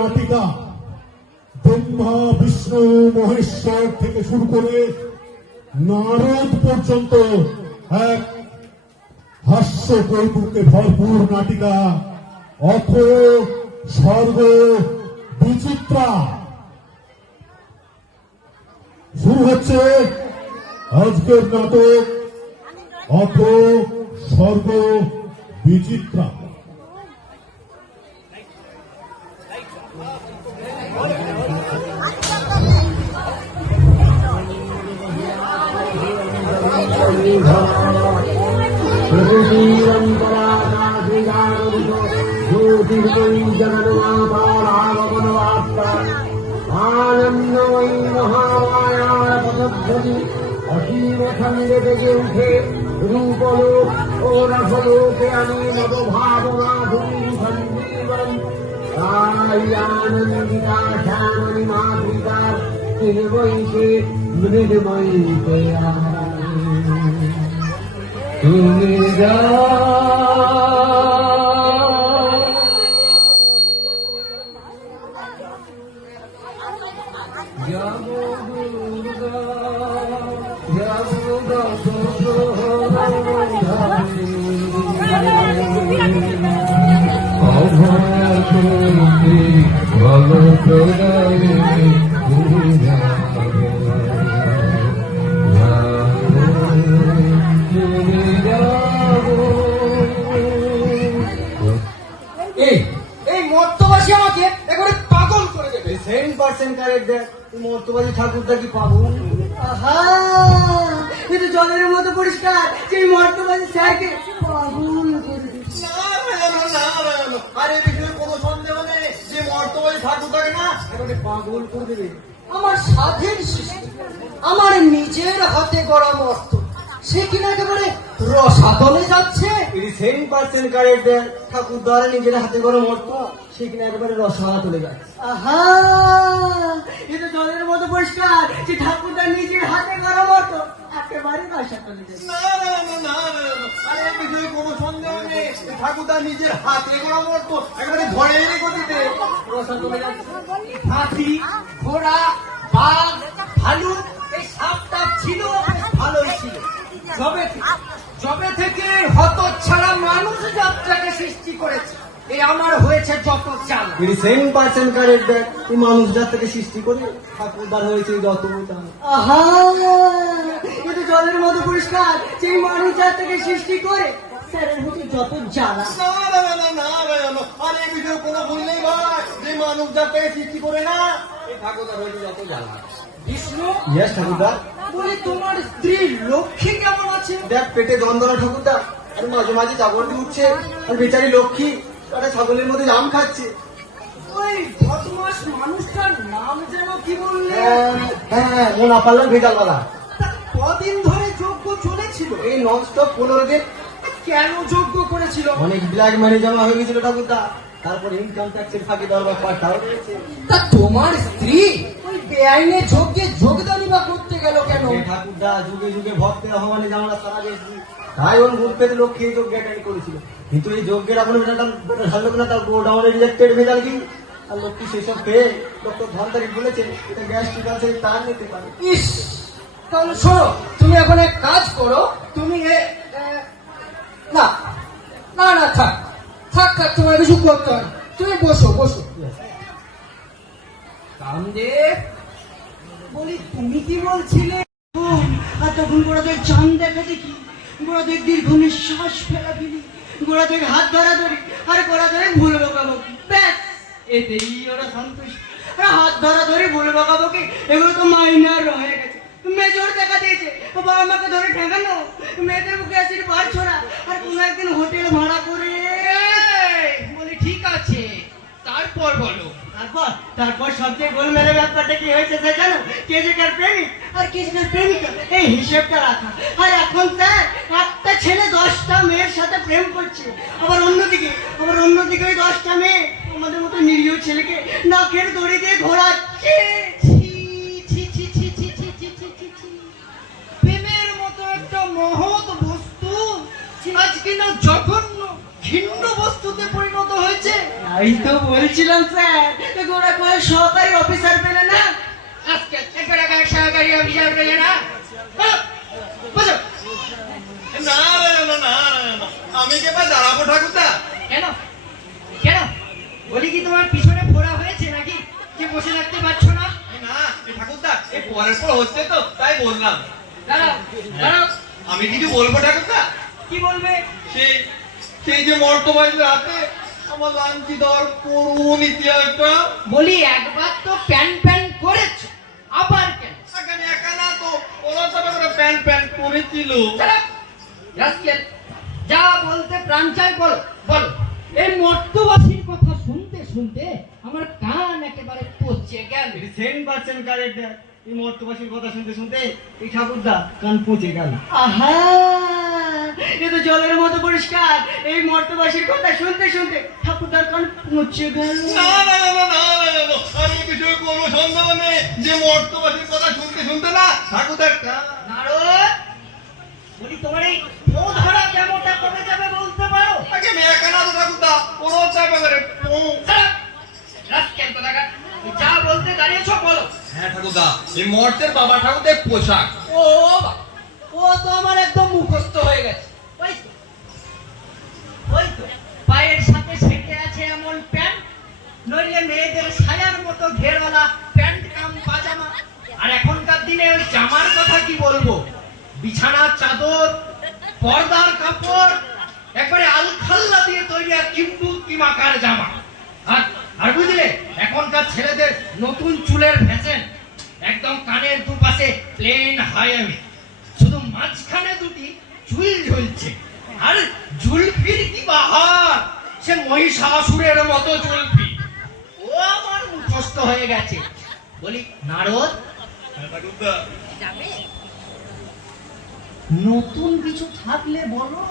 নাটিকা ব্রহ্মা বিষ্ণু মহেশ্বর থেকে শুরু করে নারদ পর্যন্ত এক হাস্য কৌতুকে ভরপুর নাটিকা অথ স্বর্গ বিচিত্রা শুরু হচ্ছে আজকের নাটক অথ স্বর্গ বিচিত্রা। আনন্দময়ী মহামায়ার পদধ্বনি অসীম খণ্ডে বেগে উঠে রূপলোক ও রসলোকে আমি নবভাব মাধুরী সঞ্জীবন তাই আনন্দিতা শ্যামণী মাতৃকার নির্ময়ীকে মৃন্ময়ীকে তুমি যা ঠাকুরটা কি পাবো? জলের মতো পরিষ্কার সেই মর্তবাদী স্যারকে পাগল করে দিচ্ছে। আরে বিষয়ে কোনো সন্দেহ নেই যে মর্তবাদী ঠাকুরটাকে না একেবারে পাগল করে দেবে। আমার সাধের সৃষ্টি, আমার নিজের হাতে গড়া মর্ত, সে কিনা একেবারে রসাতলে যাচ্ছে। ঠাকুর দ্বারা নিজের হাতে গড়া মর্ত, সে কিনা একেবারে রসাতলে যাচ্ছে। আহা, এটা জলের মতো পরিষ্কার যে ঠাকুরটা নিজের হাতে গড়া মর্ত একেবারে রসাতলে যাচ্ছে। আরে বিষয়ে কোনো সন্দেহ নেই, ঠাকুরটা নিজের হাতে গড়া মর্ত একেবারে ভয়ের গতিতে রসাতলে যাচ্ছে। হাতি, ঘোড়া, বাঘ, ভালুক, এই সাপটা ছিল ভালোই ছিল। জবে থেকে হতচ্ছাড়া মানুষ যাত্রাকে সৃষ্টি করেছে, এই আমার হয়েছে যত চাল। মানুষ যাত্রাকে সৃষ্টি করে ঠাকুরদার হয়েছে যত চাল। আহা, কিন্তু জলের মতো পরিষ্কার সেই মানুষ যাত্রাকে সৃষ্টি করে স্যারের হচ্ছে যত জ্বালা। আর এই বিষয়ে কোনো ভুল নেই ভাই, যে মানুষ যাত্রাকে সৃষ্টি করে না এই ঠাকুরদার হয়েছে যত জ্বালা। বিষ্ণু, ইয়েস ঠাকুরদা। বলি তোমার স্ত্রী লক্ষ্মী কেমন আছে? দেখ পেটে যন্ত্রণা ঠাকুরদা, আর মাঝে মাঝে চাপড় দিয়ে উঠছে, আর বেচারি লক্ষ্মী একটা ছাগলের মধ্যে জাম খাচ্ছে। ওই বদমাস মানুষটার নাম যেন কি বললে? হ্যাঁ, ও না পারলাম ভেজালওয়ালা। কদিন ধরে যজ্ঞ চলেছিল? এই নন স্টপ 15 দিন। কেন যজ্ঞ করেছিল? অনেক ব্ল্যাক মানি জমা হয়ে গেছিল ঠাকুরদা, তারপর ইনকাম ট্যাক্সের ফাঁকি দেওয়ার ব্যাপারটাও রয়েছে। তা তোমার স্ত্রী ওই বেআইনে যজ্ঞে যোগদানই বা করতে গেল কেন? ঠাকুরদা যুগে যুগে ভক্তের আহ্বানে আমরা সারা গেছি, তাই ওর মুখ পেতে লক্ষ্মী এই যজ্ঞ অ্যাটেন্ড করেছিল। কিন্তু এই যজ্ঞের এখন ভালো না, তার গোডাউনে রিজেক্টেড ভেজাল কি, আর লক্ষ্মী সেসব পেয়ে ডক্টর ধনতারি বলেছে এটা গ্যাস্ট্রিক আছে, তা নিতে পারে। ইস, তাহলে শোনো, তুমি এখন এক কাজ করো, তুমি না না না থাক থাক থাক, তোমার কিছু করতে হয়, তুমি বসো বসো। কামদেব, বলি তুমি কি বলছিলে? আর তখন গোড়াদের চান দেখা দেখি, গোড়াদের দীর্ঘ নিঃশ্বাস ফেলা ফেলি, গোড়াদের হাত ধরা ধরি, আর গোড়া ধরে ভুল বকাবকি, ব্যাস এতেই ওরা সন্তুষ্ট। হাত ধরা ধরে ভুল বকাবকি এগুলো তো মাইনার হয়ে গেছে, মেজর দেখা দিয়েছে। বাবা আমাকে ধরে ঠেকানো, মেয়েদের বুকে অ্যাসিড বার ছোড়া, আর কোন একদিন হোটেল ভাড়া করে। বলি ঠিক আছে, তারপর বলো। তারপর সবচেয়ে গোলমেলে ব্যাপারটা কি হয়েছে সে জানো? কেজিকার প্রেমিক আর কেজিকার প্রেমিকা, এই হিসেবটা রাখা। আর এখন স্যার একটা ছেলে 10টা মেয়ের সাথে প্রেম করছে, আবার অন্যদিকে ওই 10টা মেয়ে আমাদের মতো নিরীহ ছেলেকে নাকের দড়ি দিয়ে ঘোরাচ্ছে। প্রেমের মতো একটা মহৎ বস্তু আজ কিনা জঘন্য ঘৃণ্য বস্তুতে পরিণত হয়েছে। এই তো বলছিলাম স্যার, গোড়া করে সহকারী অফিসার পেলে না? আজকে একটা টাকা সহকারী অফিসার পেলে না? বুঝো না আমি কে বা দাঁড়াবো ঠাকুরদা? কেন কেন বলি কি তোমার পিছনে ফোড়া হয়েছে নাকি যে বসে থাকতে পারছো না? না ঠাকুরদা এই পরের পর হচ্ছে তো তাই বললাম। দাঁড়াও দাঁড়াও, আমি কিছু বলবো ঠাকুরদা? কি বলবে? সেই সেই যে মর্তবাইজের হাতে আমার লাঞ্চি দেওয়ার করুণ ইতিহাসটা। বলি একবার তো প্যান প্যান করেছো, আবার কেন? আমি একা না তো, ওরা সবাই করে প্যান প্যান করেছিল। রাস্কেল, যা বলতে প্রাণ চাই বলো বলো। এই মর্তবাসীর কথা শুনতে শুনতে আমার কান একেবারে পচে গেল। 10% কারেক্ট। এই মর্তবাসীর কথা শুনতে শুনতে এই ঠাকুরদা কান পচে গেল। আহা, এ তো জলের মতো পরিষ্কার। এই মর্তবাসীর কথা শুনতে শুনতে ঠাকুরদার কান পচে গেল। আমি বিষয়ে কোনো সন্দেহ নেই যে মর্তবাসীর কথা শুনতে শুনতে না ঠাকুরদার নারদ, বলি তোমার এই পো ধরা কেমনটা কমে যাবে বলতে পারো? আগে আমি একা না তো ঠাকুরদা, ওরাও চাইবে করে। রাস্কেল কোথাকার, যা বলতে দাঁড়িয়েছো বলো। হ্যাঁ ঠাকুরদা, এই মর্তের বাবা ঠাকুরদের পোশাক। ও বাবা, ও তো আমার একদম মুখস্থ হয়ে গেছে। ওই তো, ওই তো পায়ের সাথে সেটে আছে এমন প্যান্ট, নইলে মেয়েদের সায়ার মতো ঘেরওয়ালা প্যান্ট কাম পাজামা। আর এখনকার দিনে ওই জামার কথা কি বলবো, বিছানার চাদর, পর্দার কাপড়, একবারে আলখাল্লা দিয়ে তৈরি আর কিমাকার জামা। আর আর বুঝলে এখনকার ছেলেদের নতুন চুলের ফ্যাশন, একদম কানের দুপাশে প্লেন হাইওয়ে, শুধু মাঝখানে দুটি চুল ঝুলছে। আর জুলফির কি বাহার, সে মহিষাসুরের মতো জুলফি। ও আমার মুখস্থ হয়ে গেছে। বলি নারদ, ঠাকুরদা নতুন কিছু থাকলে বলো।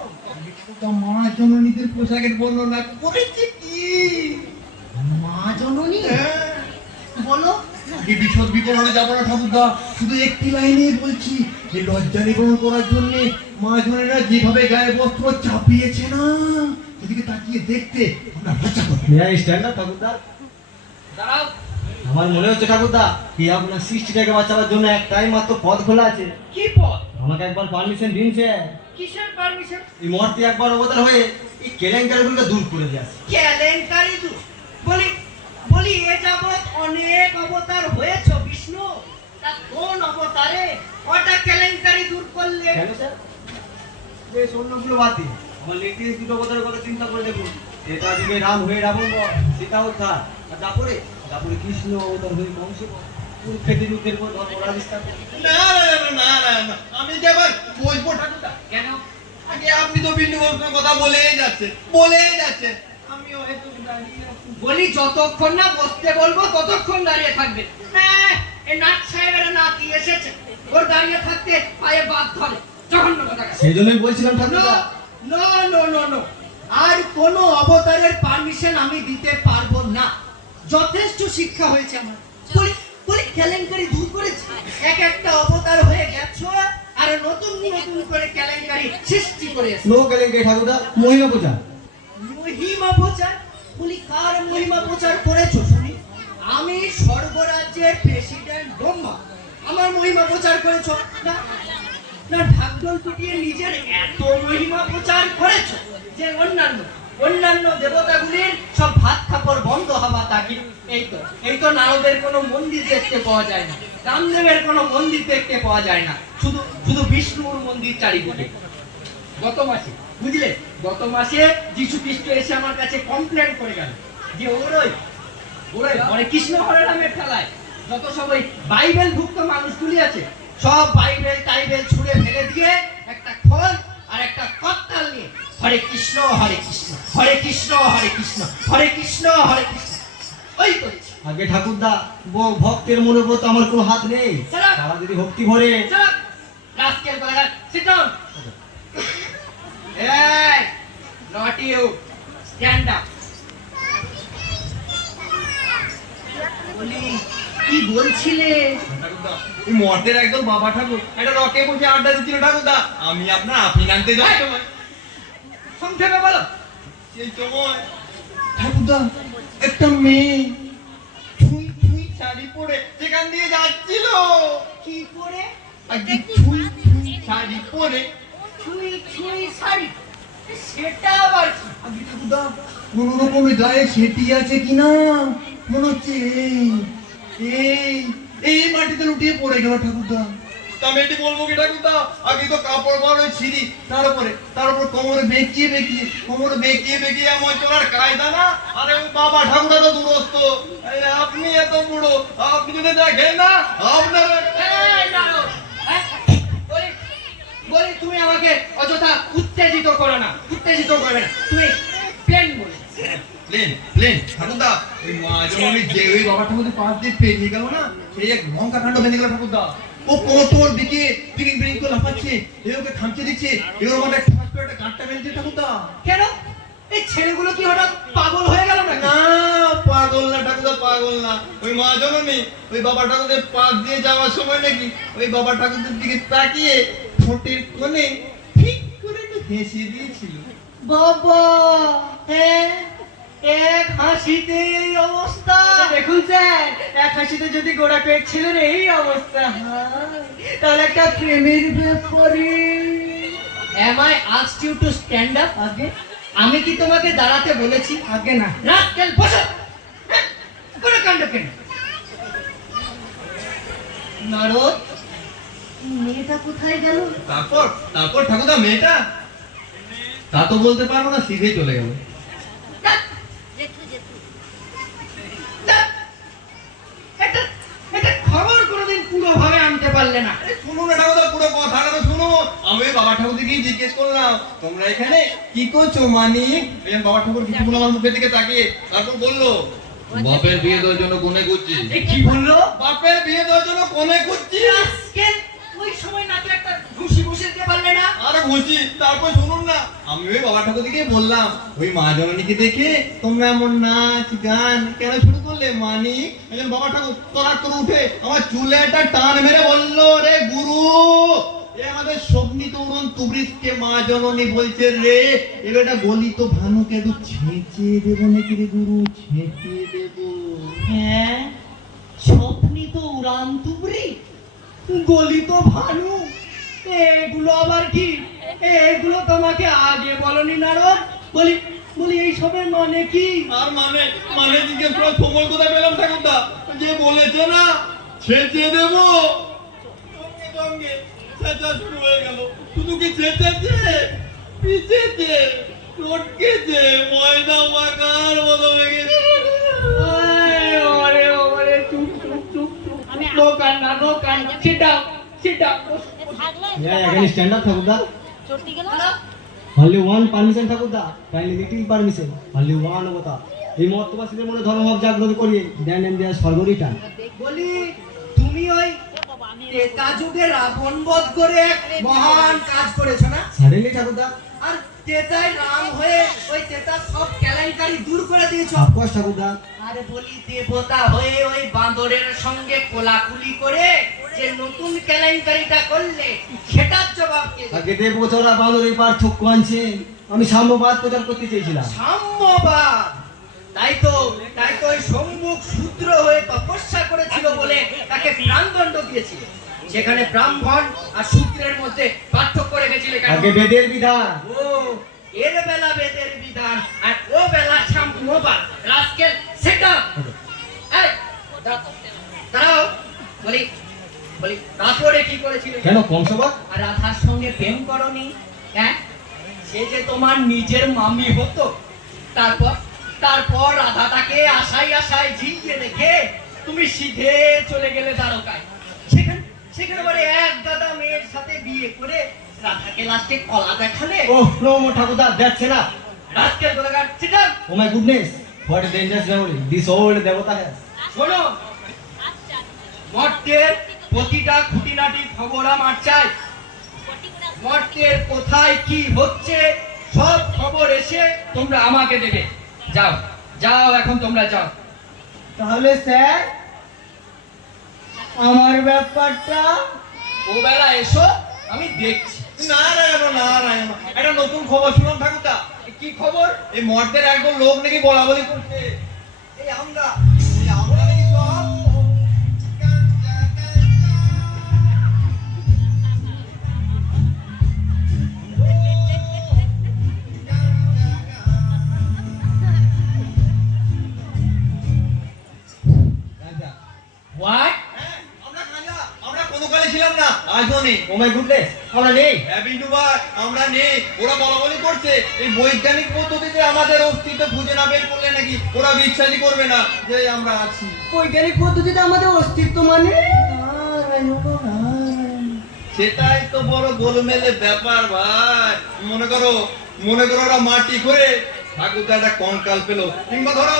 মা জননীদের পোশাকের বর্ণনা করেছে কি? মা জননী বলো। আগে বিশদ বিবরণে যাবো না ঠাকুরদা, শুধু একটি লাইনে বলছি, এই লজ্জা নিবারণ করার জন্য মা জনেরা যেভাবে গায়ে বস্ত্র চাপিয়েছে না, সেদিকে তাকিয়ে দেখতে আমরা লজ্জা করি। ঠাকুরদা, দাঁড়াও। আমার মনে হচ্ছে ঠাকুরদা কি আপনার সৃষ্টিটাকে বাঁচাবার জন্য একটাই মাত্র পথ খোলা আছে। কি পথ? আমাকে একবার পারমিশন দিন স্যার। কিসের পারমিশন? এই মূর্তি একবার অবতার হয়ে এই কেলেঙ্কারিগুলোকে দূর করে দিয়ে আসে। কেলেঙ্কারি দূর? বলি বলি এ যাবৎ অনেক অবতার হয়েছে বিষ্ণু, তা কোন অবতারে কটা কেলেঙ্কারি দূর করলে? কেন স্যার? বেশ অন্যগুলো বাদ দিন, আমার লেটেস্ট দুটো অবতারের কথা চিন্তা করে দেখুন। এটা দিকে রাম হয়ে রাবণ বধ, সীতা উদ্ধার, আর দাপরে দাপরে কৃষ্ণ অবতার হয়ে কংস বধ, কুরুক্ষেত্রের যুদ্ধের পর ধর্মরাজ স্থাপন। আমি যে আবার বলবো ঠাকুরদা। কেন? আগে আপনি তো বিষ্ণু বংশের কথা বলেই যাচ্ছেন। আমিও একটু দাঁড়িয়ে আছি। বলি যতক্ষণ না বসতে বলবো ততক্ষণ দাঁড়িয়ে থাকবে। হ্যাঁ, এই নাথ সাহেবের নাতি এসেছে, ওর দাঁড়িয়ে থাকতে পায়ে বাদ ধরে। জঘন্য কথা। সেই জন্যই বলছিলাম নো ঠাকুরদা। নো নো নো নো, আর কোন অবতারের পারমিশন আমি দিতে পারবো না। যথেষ্ট শিক্ষা হয়েছে আমার। বলি বলি কেলেঙ্কারি দূর করেছি, এক একটা অবতার হয়ে গেছো আর নতুন নতুন করে কেলেঙ্কারি সৃষ্টি করেছে। নো কেলেঙ্কারি ঠাকুরদা, মহিমা পূজা। মহিমা প্রচার? বলি কার মহিমা প্রচার করেছো শুনি? আমি স্বর্গরাজ্যের প্রেসিডেন্ট ব্রহ্মা, আমার মহিমা প্রচার করেছো? না না, ঢাকঢোল পিটিয়ে নিজের এত মহিমা প্রচার করেছো যে অন্যান্য অন্যান্য দেবতাগুলির সব ভাত কাপড় বন্ধ হওয়া তাকি। এই তো নারদের কোনো মন্দির দেখতে পাওয়া যায় না, রামদেবের কোনো মন্দির দেখতে পাওয়া যায় না, শুধু শুধু বিষ্ণুর মন্দির চারিদিকে। গত মাসে বুঝলে, গত মাসে যীশু খ্রিস্ট এসে আমার কাছে কমপ্লেন করে গেল যে ওরই হরে কৃষ্ণ হরে রামের খেলায় যত সব ওই বাইবেল ভুক্ত মানুষগুলি আছে, সব বাইবেল টাইবেল ছুঁড়ে ফেলে দিয়ে একটা খোল আর একটা কত্তাল নিয়ে হরে কৃষ্ণ হরে কৃষ্ণ হরে কৃষ্ণ হরে কৃষ্ণ হরে কৃষ্ণ হরে কৃষ্ণ ওই করছে। আগে ঠাকুরদা, ভক্তের মনের উপর তো আমার কোনো হাত নেই। Shut up! তারা যদি ভক্তি ভরে। রাস্কেল কোথাকার, sit down. Hey, not you. Stand up. বলি কি বলছিলে? ঠাকুরদা, এই মর্তের একদম বাবা ঠাকুর একটা রকে বসে আড্ডা দিচ্ছিল ঠাকুরদা। আমি আপনার আফিন আনতে যাই সময়, সংক্ষেপে বলো। সেই সময় ঠাকুরদা একটা মেয়ে আর কি ছুঁই ছুঁই শাড়ি পরে। ছুঁই ছুঁই শাড়ি, সেটা আবার কি? আগে ঠাকুরদা কোন রকমের গায়ে সেটি আছে কিনা মনে হচ্ছে এই এই মাটিতে লুটিয়ে পড়ে গেল ঠাকুরদা। তা আমি এটি বলবো কি ঠাকুরদা, আগে তো কাপড় পরে ছিঁড়ি, তার উপর কোমরে বেঁকিয়ে বেঁকিয়ে আমার চলার কায়দা না। আরে বাবা ঠাকুরদা তো দূরস্থ, এই আপনি এত বুড়ো, আপনি যদি দেখেন না আপনার এই নারদ, হ্যাঁ? বলি তুমি আমাকে অযথা উত্তেজিত করো না, উত্তেজিত করবে না, তুমি প্লেন বলে। প্লেন ঠাকুরদা, ওই মা জননী যে ওই বাবা ঠাকুরদের পাশ দিয়ে পেরিয়ে গেল না, সেই এক লঙ্কা কাণ্ড বেঁধে গেল ঠাকুরদা। ও কোমর দিকে পিরিং পিরিং করে লাফাচ্ছে, এ ওকে থামছে দিচ্ছে, এবার আমাদের ঠাস করে একটা গাঁটটা বেঁধেছে ঠাকুরদা। কেন এই ছেলেগুলো কি হঠাৎ পাগল হয়ে গেল না? না পাগল না ঠাকুরদা, পাগল না। ওই মা জননী ওই বাবা ঠাকুরদের পাশ দিয়ে যাওয়ার সময় নাকি ওই বাবা ঠাকুরদের দিকে তাকিয়ে ঠোঁটের কোণে ঠিক করে একটু হেসে দিয়েছিল। বাবা, হ্যাঁ, এক হাসিতে এই অবস্থা। দেখুন স্যার, এক হাসিতে যদি গোড়া পেট ছেলের এই অবস্থা হয়, তাহলে একটা প্রেমের ব্যাপারে। Am I asked you to stand up? আগে আমি কি তোমাকে দাঁড়াতে বলেছি? আগে না। রাস্কেল, বসো। হ্যাঁ, কোনো কাণ্ড কেন? নারদ, মেয়েটা কোথায় গেল? তারপর ঠাকুরদা মেয়েটা তা তো বলতে পারবো না, সিধে চলে গেল। ধ্যাৎ, ধ্যাৎ, এটা খবর কোনোদিন পুরো ভাবে আনতে পারলে না। শুনুন না ঠাকুরদা, পুরো কথাটা তো শুনো। আমি ওই বাবা ঠাকুরকে জিজ্ঞেস করলাম, তোমরা এখানে কি করছো মানিক? এই বাবা ঠাকুর কিছু বললো আমার মুখের দিকে তাকিয়ে, তারপর বললো বাপের বিয়ে দেওয়ার জন্য কোনে খুঁজছি। এ কি বললো? বাপের বিয়ে দেওয়ার জন্য কোনে খুঁজছি। রাস্কেল, ওই সময় নাকি একটা ঘুষি বসে দিতে পারলে না? আরে খুঁজছি, তারপর শুনুন না, আমি ওই বাবা ঠাকুরকে বললাম, ওই মা জননীকে দেখে তোমরা এমন নাচ গান কেন শুরু করলে মানিক? একজন বাবা ঠাকুর তরাক করে উঠে আমার চুলে একটা টান মেরে বললো, রে গুরু, এ আমাদের সগ্নিত উড়ন তুবৃতকে মা জননী বলছে রে, এবার একটা গলিত ভানুকে একটু ছেঁচে দেবো নাকি রে গুরু, ছেঁচে দেবো। হ্যাঁ, স্বপ্নিত উড়ান তুবড়ি, গলিত ভানু, এগুলো আবার কি? এগুলো তোমাকে আগে বলনি নারদ? বলি এই সবের মানে কি? আর মানে জিজ্ঞেস করার সময় কোথায় পেলাম ঠাকুরদা? যে বলেছে না ছেঁচে দেবো, সঙ্গে সঙ্গে ছেঁচা শুরু হয়ে গেল। শুধু কি ছেঁচেছে, পিছেছে, টটকেছে, ময়দা মাখার মতো হয়ে গেছে। No কান্না, sit down. Yeah, I can stand up, Thakurda. Hello? Only one permission, Thakurda. Kindly little permission. Only one কথা। এই মতবাসীদের মনে ধর্মভাব জাগ্রত করিয়ে দেন এন্ড দেয়ার সর্বরিটান। বলি তুমি ওই ত্রেতা যুগে রাবণ বধ করে এক মহান কাজ করেছো না? সাডেনলি ঠাকুরদা। আর ত্রেতায় রাম হয়ে ওই ত্রেতার সব কেলেঙ্কারি দূর করে দিয়েছো। অফকোর্স ঠাকুরদা। আরে বলি দেবতা হয়ে ওই বাঁদরের সঙ্গে কোলাকুলি করে যে নতুন কেলেঙ্কারিটা করলে সেটার জবাব কে? আগে দেবতারা বাঁদরের পার্থক্য আনছে, আমি সাম্যবাদ প্রচার করতে চেয়েছিলাম। সাম্যবাদ? তাই তো ওই সম্মুখ শূদ্র হয়ে তপস্যা করেছিল বলে তাকে প্রাণদণ্ড দিয়েছিল। সেখানে ব্রাহ্মণ আর শূদ্রের মধ্যে পার্থক্য রেখেছিল কেন? আগে বেদের বিধান। ও, এর বেলা বেদের বিধান আর ও বেলা সাম্যবাদ। Rascal, sit down. এই দাঁড়াও। বলি তারপরে কি করেছিল? কেন কংসবাদ? আর রাধার সঙ্গে প্রেম করনি? হ্যাঁ, সে যে তোমার নিজের মামি হতো। তারপর রাধাটাকে আশায় ঝিলিয়ে রেখে তুমি সিধে চলে গেলে দ্বারকায়। সেখানে পরে এক দাদা মেয়ের সাথে বিয়ে করে রাধাকে লাস্টে কলা দেখালে। Oh no thakurda, that's enough. Rascal কোথাকার, sit down. Oh my goodness, what a dangerous memory this old debota has. শোনো, মর্তের প্রতিটা খুঁটিনাটি খবর আমার চাই। মর্তের কোথায় কি হচ্ছে সব খবর এসে তোমরা আমাকে দেবে। যাও এখন তোমরা যাও। তাহলে স্যার আমার ব্যাপারটা? ও বেলা এসো, আমি দেখছি। নারায়ণ, একটা নতুন খবর শুনুন ঠাকুরদা। কি খবর? এই মর্দের একদম লোক নাকি বলা বলি করছে, এই আমরা নাকি সব আজও নেই। ওমাই ঘুরলে আমরা নেই। হ্যাঁ বিন্দু ভাই, আমরা নেই। ওরা বলাবলি করছে এই বৈজ্ঞানিক পদ্ধতিতে আমাদের অস্তিত্ব খুঁজে না বের করলে নাকি ওরা বিশ্বাসই করবে না যে আমরা আছি। বৈজ্ঞানিক পদ্ধতিতে আমাদের অস্তিত্ব মানে সেটাই তো বড় গোলমেলে ব্যাপার ভাই। মনে করো ওরা মাটি করে ঠাকুরদা একটা কঙ্কাল পেলো, কিংবা ধরো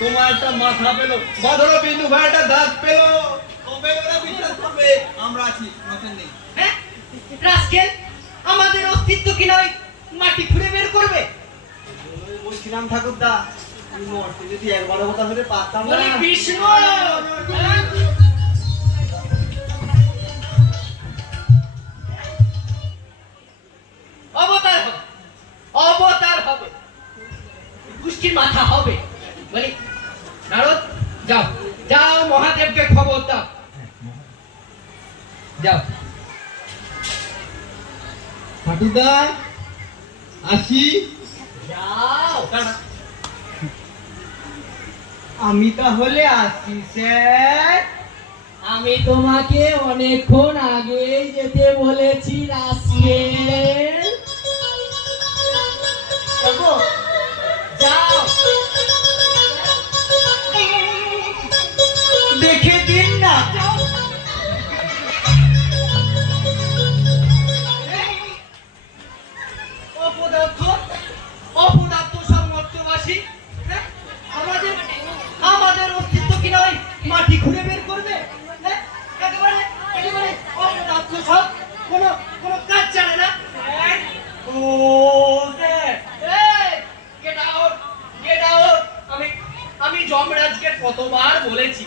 তোমার একটা মাথা পেলো, বা ধরো বিন্দু ভাই একটা দাঁত পেলো, তবে ওরা বিশ্বাস করবে আমরা আছি, নচেত নেই। হ্যাঁ রাস্কেল, আমাদের অস্তিত্ব কি নয় মাটি খুঁড়ে বের করবে? বলছিলাম ঠাকুরদা, এই মূর্তি যদি একবারের কথা হলে পারতাম না। বলি বিষ্ণু, অবতার হবে, অবতার হবে, গোষ্ঠীর মাথা হবে। বলি নারদ, যাও যাও মহাদেবকে খবর দাও, যাও। ঠাকুরদা আসি। যাও। আমি তাহলে আসি স্যার। আমি তোমাকে অনেকক্ষণ আগেই যেতে বলেছি রাস্কেল। যাবো? যাও। দেখে দিন না। অপদার্থ, অপদার্থ সমর্থবাসী, হ্যাঁ? আমাদের অস্তিত্ব কি নয় মাটি খুঁড়ে বের করবে? হ্যাঁ? একেবারে একেবারে অপদার্থ সব, কোনো কোনো কাজ জানে না। হ্যাঁ? ও স্যার, এই, get out, get out! আমি যমরাজকে কতবার বলেছি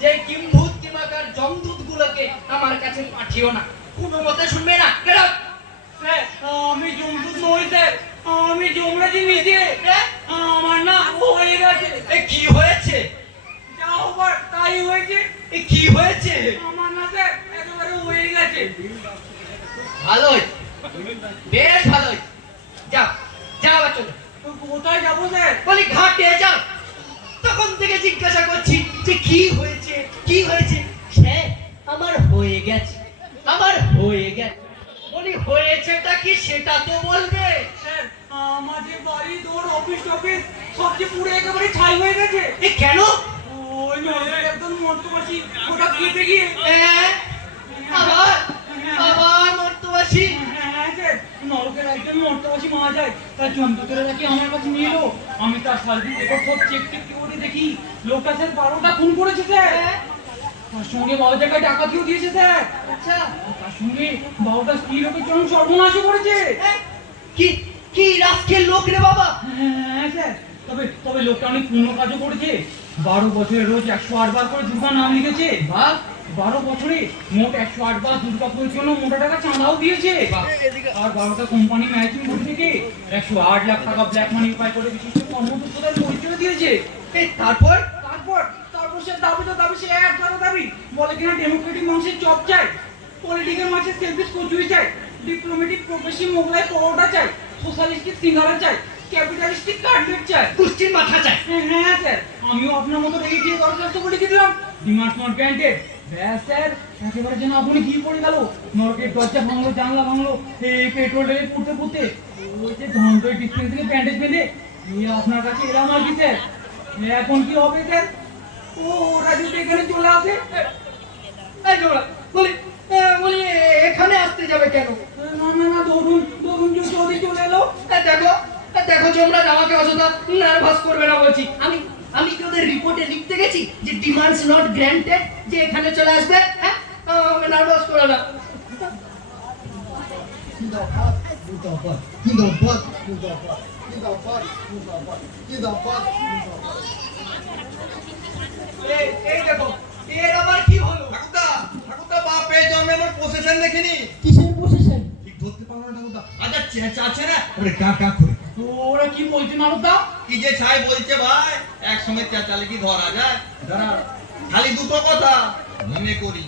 যে কিম্ভূত কিমাকার যমদূত গুলোকে আমার কাছে পাঠিও না, কোনো মতে শুনবে না। Get out! স্যার, আমি জমদূত নই স্যার, আমি যমরাজই নিজে। হ্যাঁ? আমার না হয়ে গেছে। এ কি হয়েছে? যা হবার তাই হয়েছে। এ কি হয়েছে? আমার না স্যার একেবারে হয়ে গেছে। ভালোই, বেশ ভালোই। যাও যাও বাচ্চা, কোথায় যাবো স্যার? বলি ঘাটে যাও। তখন থেকে জিজ্ঞাসা করছি যে কি হয়েছে, কি হয়েছে। সে আমার হয়ে গেছে, আমার হয়ে গেছে। বলি হয়েছেটা কি সেটা তো বলবে। স্যার, আমাদের বাড়ি দৌড় অফিস টফিস সব যে পুরো একেবারে ছাই হয়ে গেছে। এ কেন? ওই নরকের একদম মর্তবাসী ওটা খেতে গিয়ে। আবার আবার মর্তবাসী। হ্যাঁ স্যার, নরকের একজন মর্তবাসী মারা যায়, তার জন্তুরা নাকি আমার কাছে নিয়ে এলো। আমি তার সার্ভিস রেকর্ড সব চেক করে দেখি লোকটা স্যার 12টা খুন করেছে স্যার। তার সঙ্গে 12 জায়গায় ডাকাতিও দিয়েছে স্যার। আচ্ছা, তার সঙ্গে 12টা স্ত্রী লোকের জন্য সর্বনাশও করেছে। কি কি রাস্কেল লোক রে বাবা। হ্যাঁ স্যার, তবে লোকটা অনেক পূর্ণ কাজও করেছে। 12 বছরে রোজ 108 বার করে দুর্গা নাম লিখেছে। বাহ, 12 বছরে মোট 108 বার দুর্গাপুরের জন্য মোটা টাকা চাঁদাও দিয়েছে। আর 12টা কোম্পানি ম্যানেজিং বোর্ড থেকে 108 লাখ টাকা ব্ল্যাক মানি উপায় করে বিশিষ্ট কর্মদক্ষতার পরিচয় দিয়েছে। তারপর তারপর সে দাবি সে একবারও দাবি বলে কিনা ডেমোক্রেটিক মানুষের চপ চাই, পলিটিক্যাল মাছের সেলফিশ কচুরি চাই, ডিপ্লোম্যাটিক প্রফেসি মোগলাই পরোটা চাই, সোশ্যালিস্টিক সিঙ্গারা চাই, ক্যাপিটালিস্টিক কাটলেট চাই, কুষ্টির মাথা চাই। হ্যাঁ স্যার, আমিও আপনার মতো রেখে দিয়ে দরখাস্ত করে লিখে দিলাম। Demand not granted. ব্যাস স্যার, একেবারে যেন আপনি কি পড়ে গেল। নরকের দরজা ভাঙলো, জানলা ভাঙলো, এই পেট্রোল ঢেলে পুড়তে ওই যে ধনটয় ডিসপেন্স থেকে ব্যান্ডেজ বেঁধে এই আপনার কাছে এলাম আর কি স্যার। এখন কি হবে স্যার? ওরা যদি এখানে চলে আসে। এই জোড়া, বলি এখানে আসতে যাবে কেন? না ধরুন যদি চলে এলো। দেখো যমরাজ আমাকে অযথা নার্ভাস করবে না বলছি। আমি কি ওদের রিপোর্টে লিখতে গেছি যে ডিমান্ডস নট গ্র্যান্টেড, যে এখানে চলে আসবে? হ্যাঁ, আমাকে নার্ভাস করো না। এই দেখো, এর আবার কি হলো? ঠাকুরদা বাপের জন্মে আমার পোসেশন দেখিনি। কিসের পোষেছেন? ঠিক ধরতে পারো না ঠাকুরদা। আচ্ছা চেঁচাচ্ছে না ওরে গা করে। ওরা কি বলছে নারদা? কি যে ছাই বলছে ভাই, একসঙ্গে চেঁচালে কি ধরা যায়? দাঁড়া, খালি দুটো কথা মনে করি।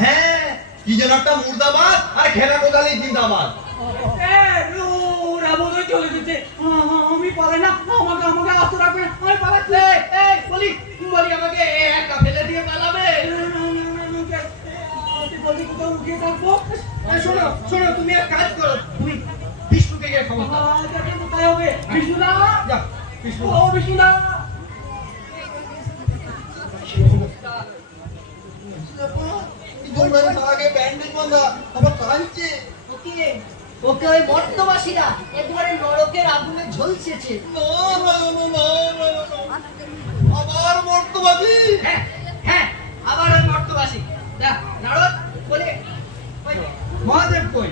হ্যাঁ, কি যেন একটা মুর্দাবাদ আর খেলা কোদালি জিন্দাবাদ। ওরা বোধহয় চলে যেতে। আমি পারে না, আমাকে আস্ত রাখবে না, আমি পালাচ্ছি। বলি আমাকে একা ফেলে দিয়ে পালা। শোনো শোনো, তুমি এক কাজ করো, তুমি বিষ্ণুকে গিয়ে খবর দাও। কোথায় হবে বিষ্ণুদা? যাও, বিষ্ণু। ও বিষ্ণুদা, আগে ব্যান্ডেজ বাঁধা, আবার কাঁদছে। ওকে ওকে ওই মর্তবাসীরা একবারে নরকের আগুনে ঝলসেছে। আবার মর্তবাদী। হ্যাঁ হ্যাঁ, আবার ওই মর্তবাসী। যা নারদ বলে, ওই মহাদেব কই?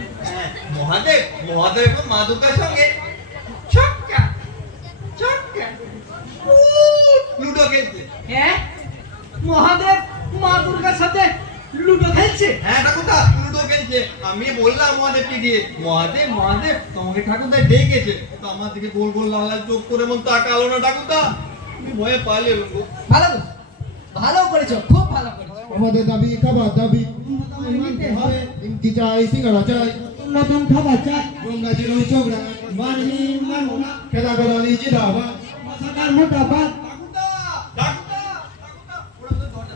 মহাদেব মহাদেব এখন মা দুর্গার সঙ্গে ছক্কা ছক্কা। লুডো খেলছে। হ্যাঁ, মহাদেব মা দুর্গার সাথে লুডো খেলছে। হ্যাঁ ঠাকুরদা, লুডো খেলছে। আমি বললাম মহাদেবকে দিয়ে, মহাদেব মহাদেব তোমাকে ঠাকুরদা ডেকেছে। তো আমার দিকে গোল গোল লাল লাল চোখ করে মন তাকালো না ঠাকুরদা, আমি ভয়ে পালিয়ে গেল। ভালো ভালো করেছো, খুব ভালো করেছো। আমাদের দাবি খাবার দাবি মানতে হবে। নিমকি চাই সিঙ্গারা চাই নতুন খাবার চাই, গঙ্গা জিরোই চোখরা মাননি মানবো না, খেলা করালি জিরাবাদ সরকার মোটাবাদ। ঠাকুরদা ঠাকুরদা ঠাকুরদা, ওরা তো দরজা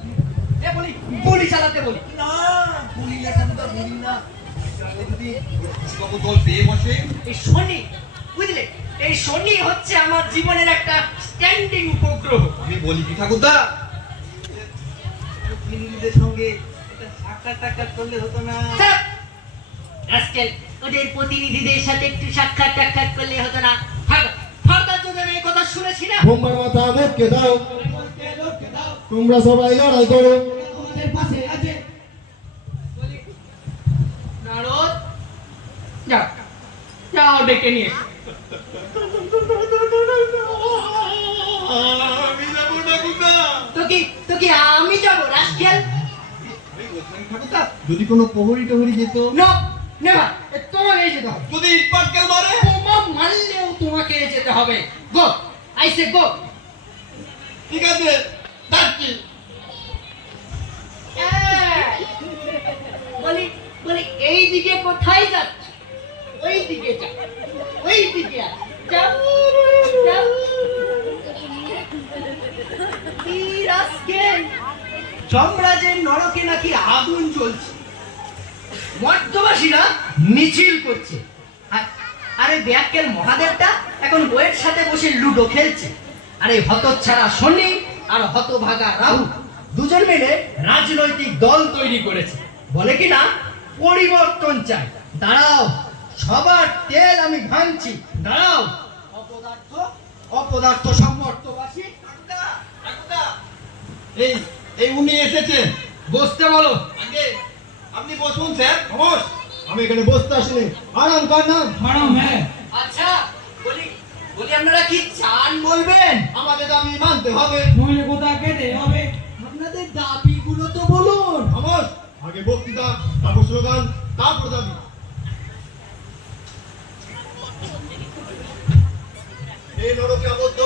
এ বলি, গুলি চালাতে বলি। না, বলি না ঠাকুরদা, বলি না। জানলে যদি বাবু দল পেয়ে বসে। এই শনি, বুঝলে, এই শনি হচ্ছে আমার জীবনের একটা স্ট্যান্ডিং উপগ্রহ। আমি বলি কি ঠাকুরদা, প্রতিনিধিদের সঙ্গে একটা সাক্ষাৎ করলে হতো না? চাপ! আজকাল ওদের প্রতিনিধিদের সাথে একটু সাক্ষাৎ করলে হতো না? ফার্দার যদি আমি এই কথা শুনেছি না, বোম্বার মাথা মুখকে দাও তোমরা সবাই লড়াই করো তোমাদের পাশে আছে। বলি, নারদ, যাও যাও ডেকে নিয়ে এসো। আমি যাবো ঠাকুরদা। তো কি আমি যাবো রাস্কেল? আমি বলছিলাম ঠাকুরদা, যদি কোনো প্রহরী টহরী যেত, নো নেভার, তোমাকে যেতে হবে। যদি ইট পাটকেল মারে, বোমা মারলেও তোমাকে যেতে হবে। গো, আই সে গো। ঠিক আছে যাচ্ছি। বলি বলি, এই দিকে কোথায় যাচ্ছ? ওই দিকে যাও, ওই দিকে যাও যাও। কি রাস্কেল, যমরাজের নরকে নাকি আগুন জ্বলছে, মর্তবাসীরা মিছিল করছে, আরে ব্যাকেল মহাদেবটা এখন বইয়ের সাথে বসে লুডো খেলছে। আরে হতচ্ছাড়া শনি আর হতভাগা রাহু দুজন মিলে রাজনৈতিক দল তৈরি করেছে, বলে কি না পরিবর্তন চাই। দাঁড়াও, সবার তেল আমি ভাঙছি, দাঁড়াও। অপদার্থ অপদার্থ সম্মর্তবাসী, ঠাকুরদা ঠাকুরদা, এই এই উনি এসেছে। বসতে বলো। আগে আপনি বসুন স্যার। বস। আমি এখানে বসতে আসিনি আরাম কর না ম্যাডাম হ্যাঁ, আচ্ছা, বলি বলি আপনারা কি চান বলবেন? আমাদের দাবি মানতে হবে নইলে কোথায় কেটে হবে? আপনাদের দাবিগুলো তো বলুন। খামোশ আগে বক্তৃতা তারপর স্লোগান তারপর দাবি এই নরকে আবদ্ধ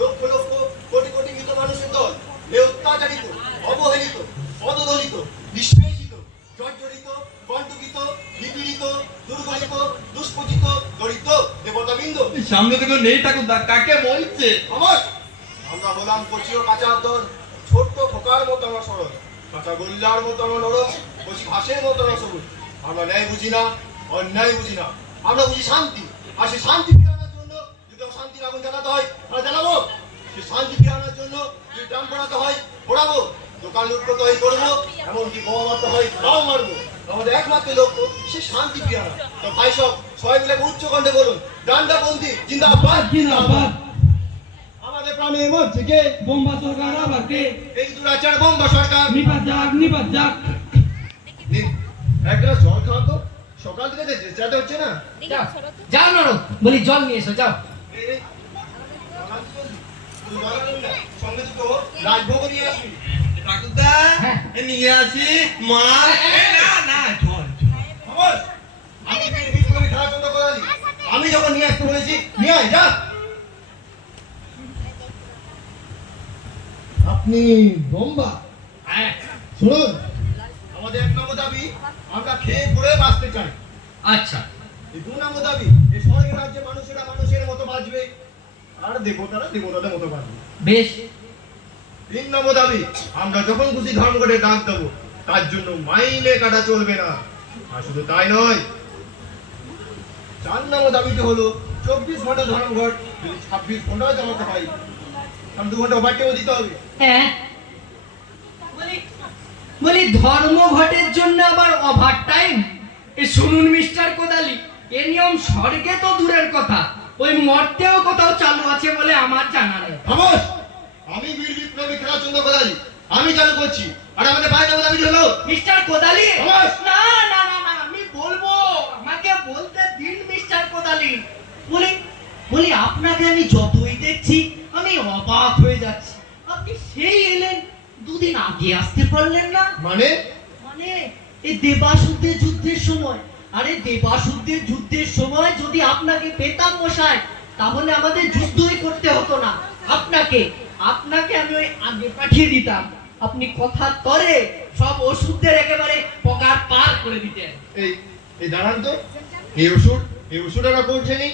লক্ষ লক্ষ কোটি কোটি মৃত মানুষের দল এ অত্যাচারিত অবহেলিত অধদলিত নিষ্পেষিত জর্জরিত কণ্টকিত নিপীড়িত দুর্গলিত দুষ্পচিত দরিদ্র দেবতাবৃন্দ সামনে থেকে নেই ঠাকুরদা, কাকে বলছে? খামোশ আমরা হলাম কচি ও কাঁচা দল ছোট্ট খোকার মতো আমরা সরল কাঁচা গোল্লার মতো আমরা নরম কচি ঘাসের মতো আমরা সবুজ আমরা ন্যায় বুঝি না অন্যায় বুঝি না আমরা বুঝি শান্তি আর সেই শান্তি ফিরে আনার জন্য যদি শান্তির আগুন জ্বালাতে হয় আমরা জ্বালাবো সেই শান্তি ফিরে আনার জন্য যদি ড্রাম পড়াতে হয় পড়াবো দোকান লুট করতে হয় করবো এমনকি বোমা মারতে হয় তাও মারবো আমাদের একমাত্র লক্ষ্য সে শান্তি ফিরে আনা তো ভাই সব সবাই মিলে উচ্চ কণ্ঠে বলুন ডান্ডা বন্দি জিন্দাবাদ জিন্দাবাদ। আমাদের প্রাণের মধ্যে কে বোম্বা সরকার আবার কে? এই দুরাচার বন্ধ সরকার নিপাত যাক নিপাত যাক। দিন এক গ্লাস জল খাও তো সকাল থেকে যে যেতে হচ্ছে না যাও যাও নারদ, বলি জল নিয়ে এসো, যাও। এই, এই, তুই জল আনবি না? সঙ্গে দুটো রাজভোগ নিয়ে আসবি ঠাকুরদা হ্যাঁ। এ নিয়ে আসি মা। এ, না না জল। খবর আমি বিট করে খেলা বন্ধ করালি আমি যখন নিয়ে আসতে বলেছি নিয়ে আয় যা আপনি বোম্বা হ্যাঁ, শুনুন আমাদের এক নম্বর দাবি আমরা খেয়ে পড়ে বাঁচতে চাই আচ্ছা, এই দু নম্বর দাবি এই স্বর্গের রাজ্যে মানুষেরা মানুষের মতো বাঁচবে আর দেবতারা দেবতাদের মতো বাঁচবে বেশ। তিন নম্বর দাবি আমরা যখন খুশি ধর্মঘটে ডাক দেবো তার জন্য মাইনে কাটা চলবে না আর শুধু তাই নয়, 4 নম্বর দাবিতে হলো 24 ঘন্টা ধর্মঘট, যদি 26 ঘন্টাও চালাতে হয় তাহলে 2 ঘন্টা ওভারটাইমও দিতে হবে। হ্যাঁ, বলি ধর্মঘটের জন্য আবার ওভার টাইম? শুনুন মিস্টার কোদালি, এ নিয়ম স্বর্গে তো দূরের কথা, ওই মর্তেও কোথাও চালু আছে বলে আমার জানা নেই। খামোশ! আমি বীর বিপ্লবী খেলাচন্দ্র কোদালি, আমি চালু করছি। আর আমাদের 5 নম্বর দাবিতে হলো মিস্টার কোদালি, খামোশ! না না না না, আমি বলবো, আমাকে বলতে দিন মিস্টার কোদালি। বলি আপনাকে আমি যতই দেখছি আমি অবাক হয়ে যাচ্ছি। আপনি সেই এলেন, 2 দিন আগে আসতে পারলেন না? মানে মানে এই দেবাসুদ্ধের যুদ্ধের সময়, আরে দেবাসুদ্ধের যুদ্ধের সময় যদি আপনাকে পেতাম মশাই, তাহলে আমাদের যুদ্ধই করতে হতো না। আপনাকে আমি ওই আগে পাঠিয়ে দিতাম, আপনি কথা তরে সব ওষুধদের একেবারে পকার পার করে দিতেন। এই দাঁড়ান তো, এই ওষুধ আমরা পড়ছে নি।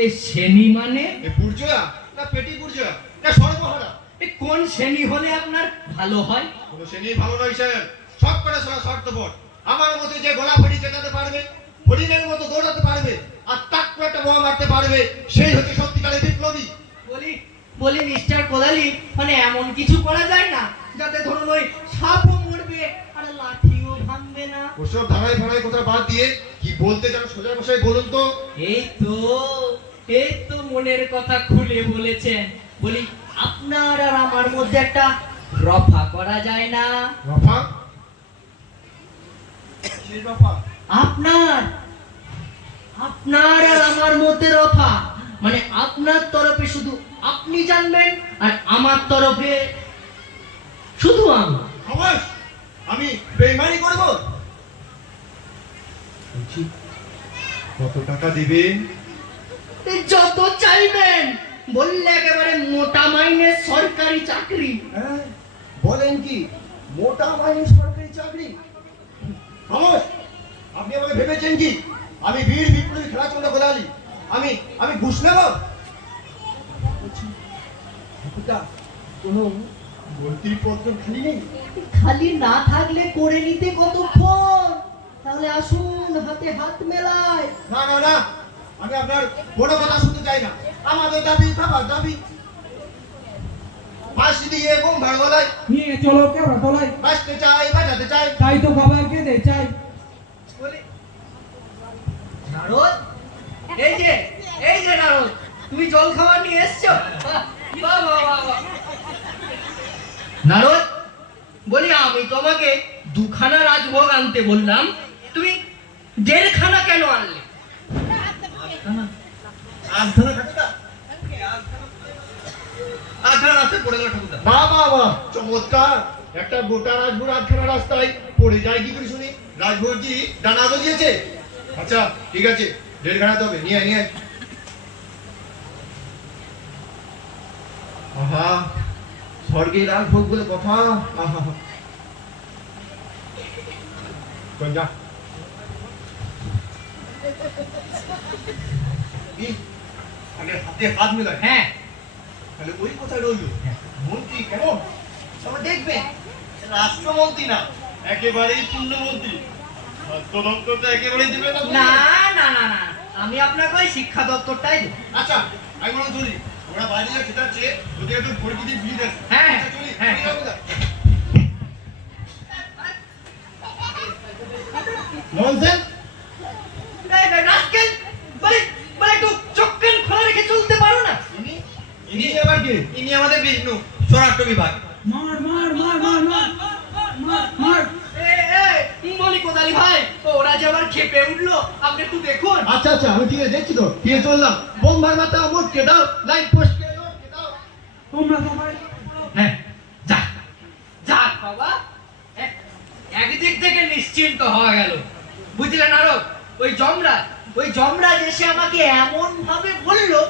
এই শ্রেণী মানে এই পুরজোয়া না পেটি পুরজোয়া না সর্বহারা? এই কোন শ্রেণী হলে আপনার ভালো হয়? কোনো শ্রেণী ভালো নয় স্যার, সব করে স্বার্থপর। আমার মতো যে গোলা ফেরি চেটাতে পারবে, হরিণের মতো দৌড়াতে পারবে, আর তাক করে একটা বোমা মারতে পারবে, সেই হচ্ছে সত্যিকারের বিপ্লবী। বলি মিস্টার কোদালি, মানে এমন কিছু করা যায় না যাতে ধরুন ওই সাপও মরবে আর লাঠিও ভাঙবে না? ওসব ধারায় ফাড়ায় কথা বাদ দিয়ে কি বলতে চান সোজা ভাষায় বলুন তো। এই তো মনের কথা খুলে বলেছেন। বলি আপনার আর আমার মধ্যে একটা রফা করা যায় না? রফা? সেই রফা? আপনার আর আমার মধ্যে রফা, মানে আপনার তরফে শুধু আপনি জানবেন আর আমার তরফে শুধু আমি। খামোশ! আমি বেইমানি করব? বলছি, কত টাকা দিবেন? যত চাইবেন, বললে একেবারে মোটা মাইনের সরকারি চাকরি। হ্যাঁ, বলেন কি মোটা মাইনের সরকারি চাকরি? খামোশ! আপনি আমাকে ভেবেছেন কি আমি বীর বিপ্লবী খেলাচন্দ্র কোদালি আমি ঘুষ নেব? কোনো মন্ত্রীপত্র খালি নেই? খালি না থাকলে করে নিতে কতক্ষণ? তাহলে আসুন হাতে হাত মেলায়। না না না, আমি আপনার কোনো কথা শুনতে চাই না। আমাদের দাবি খাবার দাবি। ফাঁসি দিয়ে কম ভাড়গলায় নিয়ে চলো কেবড়া তলায়, বাঁচতে চাই, বাঁচাতে চাই। তাই তো খাবার খেতে চাই। নারদ, এই যে নারদ, তুমি জল খাবার নিয়ে এসছো? বাহ, বাহ, বাহ, বাহ। নারদ, বলি আমি তোমাকে 2খানা রাজভোগ আনতে বললাম, তুমি 1.5খানা কেন আনলে? বাহ বাহ বাহ, চমৎকার! একটা গোটা রাজভোগ আধখানা রাস্তায় পড়ে যায় কি করে শুনি? রাজভোগজি ডানা গজিয়েছে? আচ্ছা ঠিক আছে, 1.5খানা তবে নিয়ে আয়। আহা, স্বর্গে রাজভোগ বলে কথা। আহা, কোন যা আগে হাতে হাত মেলায়। হ্যাঁ, তাহলে ওই কোথায় রইল? মন্ত্রী কেমন? তবে দেখবে রাষ্ট্রমন্ত্রী না, একেবারেই পূর্ণমন্ত্রী। স্বাস্থ্য তো একেবারেই দিবে না। না না না না, আমি আপনাকে ওই শিক্ষা দপ্তরটাই দেব। আচ্ছা, আমি মনে চলি, ওরা বাইরে যা খেতে আছে ওদের একটু ভর্তি দিয়ে দিয়ে দেন। হ্যাঁ, আচ্ছা, চলি, হ্যাঁ। চলি আমরা। ননসেন্স! রাস্কেল, বলে একটু চোখ কান খোলা রেখে চলতে পারো না? ইনি আবার কে? ইনি আমাদের বিষ্ণু, স্বরাষ্ট্র বিভাগ। মার মার মার মার মার মার মার। মনি কোদালি ভাই, ওরা যে আবার খেপে উঠলো, আপনি একটু দেখুন। আচ্ছা আচ্ছা, আমি ঠিক আছে দেখছি তো, দিয়ে চললাম। বোম ভার মারতে মুটকে দাও, লাইট পোস্ট দাও। তোমরা সবাই হ্যাঁ, যাক বাবা, একদিক থেকে নিশ্চিন্ত হওয়া গেল। বুঝলেন আরব, ওই যমরাজ এসে আমাকে এমন ভাবে বললো,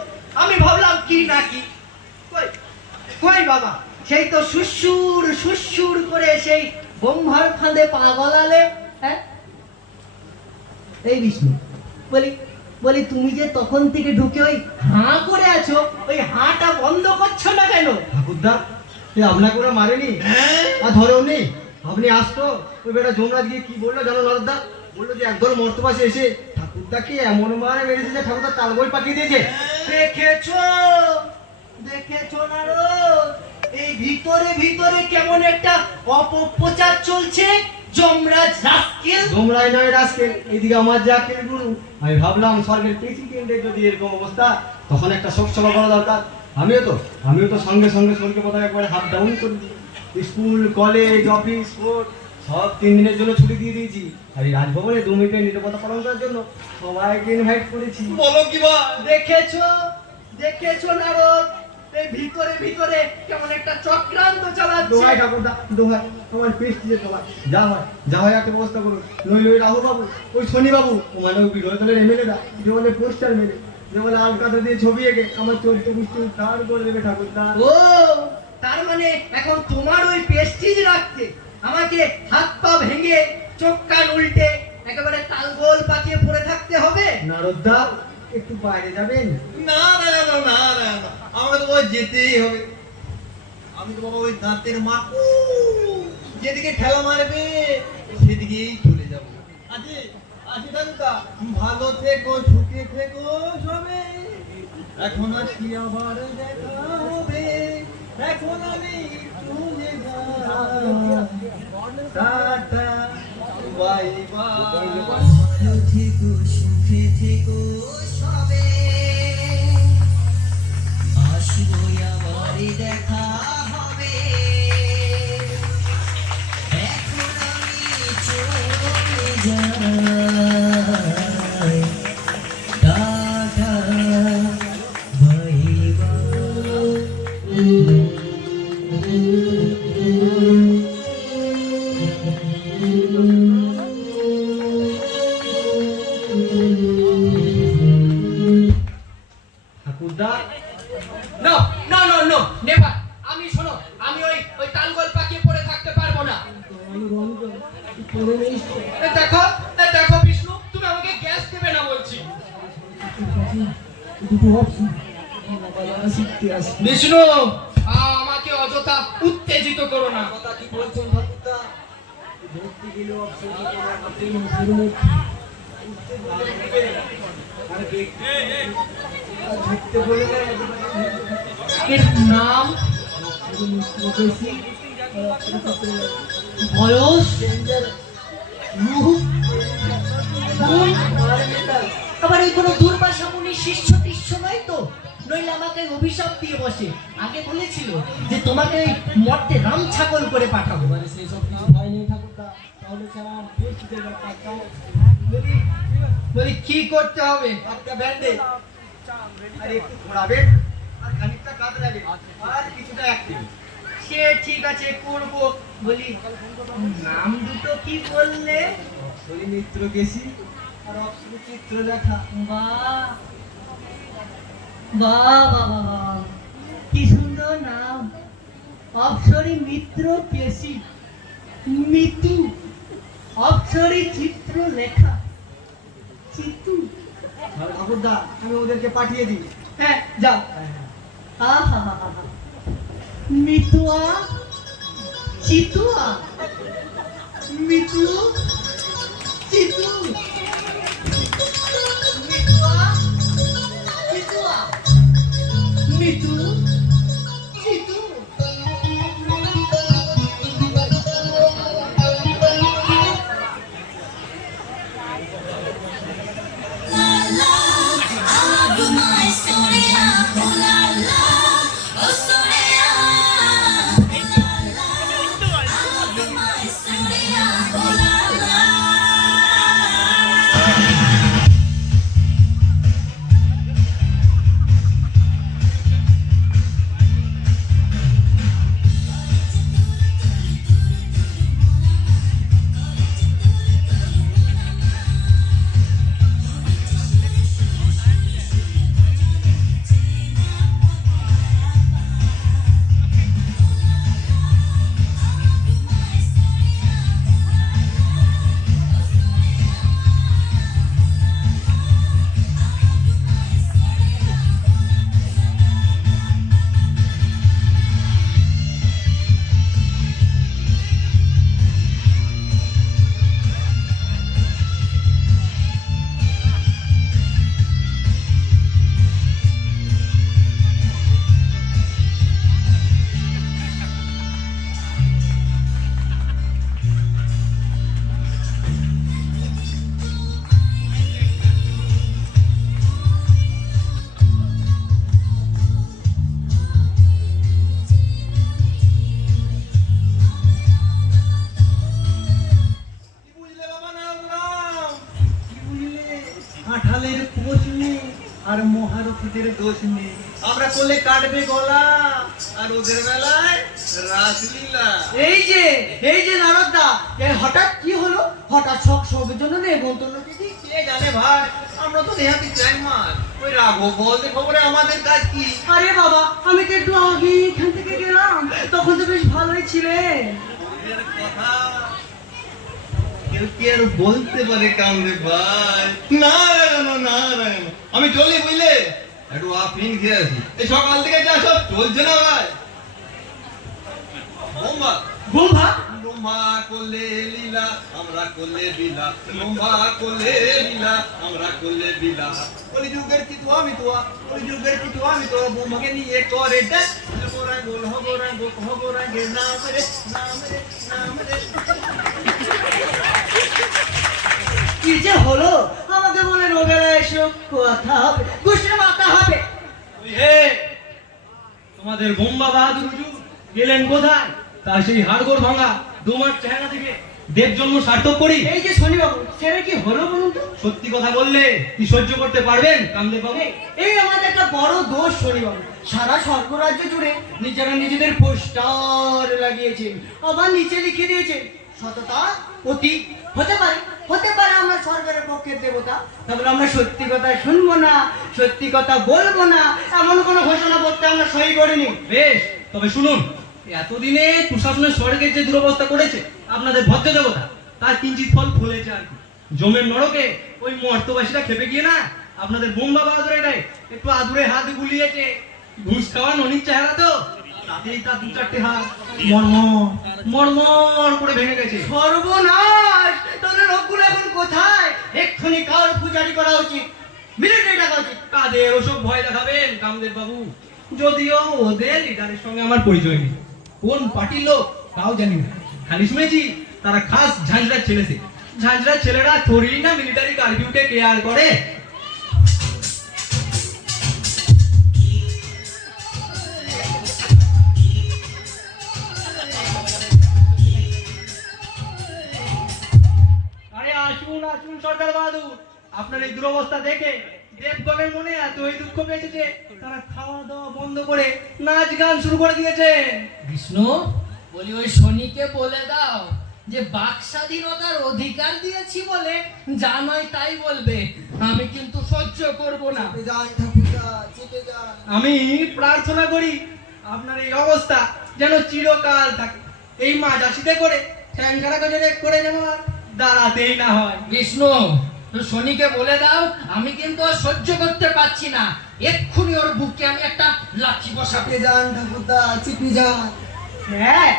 আমি ভাবলাম কি না কি। কই বাবা, সেই তো সুসুর করে সেই ব্রহ্মার ফাঁদে পা গলালে। হ্যাঁ, এই বিষ্ণু, বলি তুমি যে তখন থেকে ঢুকে ওই হাঁ করে আছো, ওই হাঁটা বন্ধ করছো না কেন? ঠাকুরদা, আপনাকে ওরা মারেনি হ্যাঁ, আর ধরেও নেই? আপনি আসতো ওই বেটা যমরাজ গিয়ে কি বললো জানো নারদা? বললো যে একদল মর্তবাসী এসে ঠাকুরদাকে এমন মারে মেরেছে যে ঠাকুরদা তালগোল পাঠিয়ে দিয়েছে। দেখেছো দেখেছো নারদ, এই ভিতরে ভিতরে কেমন একটা অপপ্রচার চলছে। যমরাজ রাস্কেল, তোমরাই নয় রাস্কেল, এইদিকে আমার যা কেল গুরু। আমি ভাবলাম স্বর্গের প্রেসিডেন্টের যদি এরকম অবস্থা, তখন একটা শোক সভা করা দরকার। আমিও তো সঙ্গে সঙ্গে স্বর্গে পতাকা একবারে হাত ডাউন করে দিই। স্কুল, কলেজ, অফিস, কোর্ট সব 3 দিনের জন্য ছুটি দিয়ে দিয়েছি। আর এই রাজভবনে 2 মিনিটের নিরাপত্তা পালন করার জন্য সবাইকে ইনভাইট করেছি। বলো কি বা? দেখেছো দেখেছো নারদ, এই ভিতরে ভিতরে কেমন একটা চক্রান্ত চালাচ্ছে। দোহাই ঠাকুরদা, দোহাই, আমার পেস্টিজে দোহাই, যা হয় একটা ব্যবস্থা করুন। নইলে ওই রাহুল বাবু, ওই শনি বাবু, মানে ওই বিরোধী দলের এমএলএরা যে বলে পোস্টার মেরে, যে বলে আলকাতা দিয়ে ছবি এঁকে আমার 14 পুষ্টি উদ্ধার করে দেবে ঠাকুরদা। ও, তার মানে এখন তোমার ওই পেস্টিজ রাখতে আমাকে হাত পা ভেঙে চোখ কান উল্টে একেবারে তালগোল পাকিয়ে পড়ে থাকতে হবে। নারদদা, একটু বাইরে যাবেন? না না না না না না না, আমাকে তো বাবা যেতেই হবে। আমি তো বাবা ওই দাঁতের মাকু যেদিকে ঠেলা মারবে সেদিকেই চলে যাব। আজি আজি দাদা, ভালো থেকো, সুখে থেকো সবে। এখন আসি আবার দেখা হবে, এখন আমি চলে যাই। Tata, bye bye. ভালো থেকো, সুখে থেকো সবে, আসবো আবার দেখা হবে, এখন আমি চলে যাই। Tata, bye thakurda, no no no no, never. আমি শোনো, আমি ওই তালগোল পাকিয়ে পড়ে থাকতে পারবো না। দেখো দেখো বিষ্ণু, তুমি আমাকে গ্যাস দেবে না বলছি। বিষ্ণু, আমাকে অযথা উত্তেজিত করো না। কথা কি বলছেন ঠাকুরদা? ধরতে গেলে এর নাম, বয়স, রূপ, গুণ, আবার এই কোনো দুর্বাসা মুনির শিষ্য টিষ্য নয় তো? নইলে আমাকে অভিশাপ দিয়ে বসে। আগে বলেছিল যে তোমাকে ওই মর্তে রাম ছাগল করে পাঠাবো। সেই সব কিছু হয়নি ঠাকুরদা। তাহলে চালাম পেস্টিজের ব্যাপারটা। বলি কি করতে হবে? একটা ব্যান্ডেজ, আর একটু ঘোরাবেন, আর খানিকটা কাতরাবেন, আর কিছুটা অ্যাক্টিভ। সে ঠিক আছে, করব। বলি নাম দুটো কি বললে? অপ্সরী মিত্র গেছি আর অপ্সরী চিত্র লেখা। বাহ বাহ বাহ বাহ, কি সুন্দর নাম। অপ্সরী মিত্র কেসি, মিতু, অপ্সরী চিত্র লেখা, চিতু। তাহলে ঠাকুরদা, আমি ওদেরকে পাঠিয়ে দিই। হ্যাঁ, যাও। আহা, মিতুয়া, চিতুয়া, মিতু, চিতু, মিতুয়া, চিতুয়া, মিতু, চিতু। আমাদের দোষ নেই, আমরা করলে কাটবে গলা, আর ওদের বেলায় রাসলীলা। এই যে নারদদা, হঠাৎ কি হলো? হঠাৎ সবের জন্য নেমন্তন্ন চিঠি? কে জানে ভাই, আমরা তো নেহাতি চ্যাং মাছ, ওই রাঘব বলতে খবরে আমাদের কাজ কি? আরে বাবা, আমি তো একটু আগে এখান থেকে গেলাম, তখন তো বেশ ভালোই ছিলেন। এর কথা কেউ কি আর বলতে পারে কামড়ে ভাই? নারায়ণ, আমি চলি বুঝলে, একটু আফিন খেয়ে আসি। এই সকাল থেকে যা সব চলছে না ভাই, বোম্বা ব্রহ্মা ব্রহ্মা করলে লীলা, আমরা করলে বিলা, ব্রহ্মা করলে লীলা, আমরা করলে বিলা। কলিযুগের কি তুয়া আমি তোয়া, কলিযুগের কি তুয়া আমি তোয়া, ব্রহ্মাকে নিয়ে করে ডাক, হবরাঙ্গল হবরাঙ্গ হবরাঙ্গের নাম রে, নাম রে, নাম রে। কি যে হলো? আমাকে বলে নোবেলা এসব কথা হবে, গোষ্ঠীর মাথা হবে। ওই হে, তোমাদের বোম্বা বাহাদুর হুজুর গেলেন কোথায়? তার সেই হাড়গোড় ভাঙা দুমার চেহারা থেকে দেব জন্ম সার্থক করি। এই যে শনিবাবু, সেটা কি হলো বলুন তো? সত্যি কথা বললে কি সহ্য করতে পারবেন কামদেব বাবু? এই আমাদের একটা বড় দোষ শনিবাবু, সারা স্বর্গরাজ্য জুড়ে নিজেরা নিজেদের পোস্টার লাগিয়েছেন, আবার নিচে লিখে দিয়েছেন সততা অতি। হতে পারে আমরা সরকারের পক্ষের দেবতা, তাহলে আমরা সত্যি কথা শুনবো না, সত্যি কথা বলবো না, এমন কোনো ঘোষণা করতে আমরা সই করিনি। বেশ, তবে শুনুন, এতদিনে প্রশাসনের স্বর্গের যে দুরবস্থা করেছে আপনাদের ভদ্র দেবতা, তার কিঞ্চিত ফল ফলেছে আর কি। জমের নরকে ওই মর্তবাসীরা খেপে গিয়ে না আপনাদের বোম্বা বাহাদুরের গায়ে একটু আদুরে হাত গুলিয়েছে। ঘুষ খাওয়া ননির চেহারা তো, তাতেই তার দু চারটে হাত মরমর করে ভেঙে গেছে। সর্বনাশ! তাহলে লোকগুলো এখন কোথায়? এক্ষুনি কার পূজারি করা উচিত, মিলিটারি ডাকা উচিত। কাদের ওসব ভয় দেখাবেন কামদেব বাবু? যদিও ওদের লিডারের সঙ্গে আমার পরিচয় নেই, কোন পার্টির লোক তাও জানি না, খালি শুনেছি তারা খাস ঝাঁঝরার ছেলেছে। ঝাঁঝরার ছেলেরা থোড়ি না মিলিটারি কারফিউকে কেয়ার করে। আরে আসুন আসুন সরকার বাহাদুর, আপনার এই দুরবস্থা দেখে দেবগণের মনে এতই দুঃখ পেয়েছে যে তারা খাওয়া দাওয়া বন্ধ করে নাচ গান শুরু করে দিয়েছেন। বিষ্ণু, বলি ওই শনিকে বলে দাও যে বাক স্বাধীনতার অধিকার দিয়েছি বলে যা নয় তাই বলবে, আমি কিন্তু সহ্য করব না। আমি প্রার্থনা করি আপনার এই অবস্থা যেন চিরকাল থাকে, এই মাঝাসিতে করে ঠ্যাংখারা করে যেন আর দাঁড়াতেই না হয়। বিষ্ণু, তো শনিকে বলে দাও আমি কিন্তু আর সহ্য করতে পারছি না, এক্ষুনি ওর বুকে আমি একটা লাঠি বসাবো। হ্যাঁ,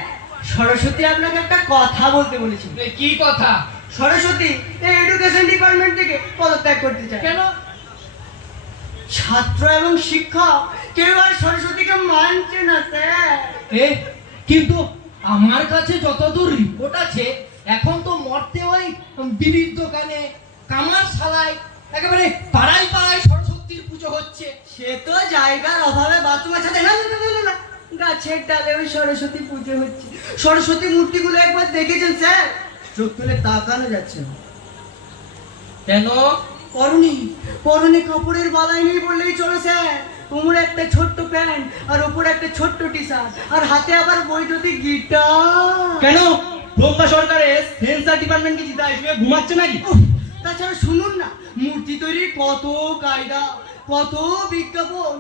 সরস্বতী আপনাকে একটা কথা বলতে বলেছিল। এই কি কথা? সরস্বতী এই এডুকেশন ডিপার্টমেন্ট থেকে পদত্যাগ করতে চায়। কেন? ছাত্র এবং শিক্ষক কেউ আর সরস্বতীকে মানছে না স্যার। কিন্তু আমার কাছে যতদূর রিপোর্ট আছে এখন তো মরতে ওই বিবির দোকানে কামার শালায় একেবারে পাড়ায় পাড়ায় সরস্বতীর পুজো হচ্ছে। সে তো জায়গার অভাবে বাথরুমের সাথে না, গাছের ডালে ওই সরস্বতী পুজো হচ্ছে। সরস্বতী মূর্তিগুলো একবার দেখেছেন স্যার? চোখ তুলে তাকানো যাচ্ছে না। কেন? পরনে কাপড়ের বালাই নেই বললেই চলো স্যার। কোমরে একটা ছোট্ট প্যান্ট আর উপরে একটা ছোট্ট টি শার্ট, আর হাতে আবার বৈদ্যুতিক গিটার। কেন বোম্বা সরকারের সেন্সার ডিপার্টমেন্ট কি জিতা এসে ঘুমাচ্ছে নাকি? তাছাড়া শুনুন না, মূর্তি তৈরির কত কায়দা, কত বিজ্ঞাপন,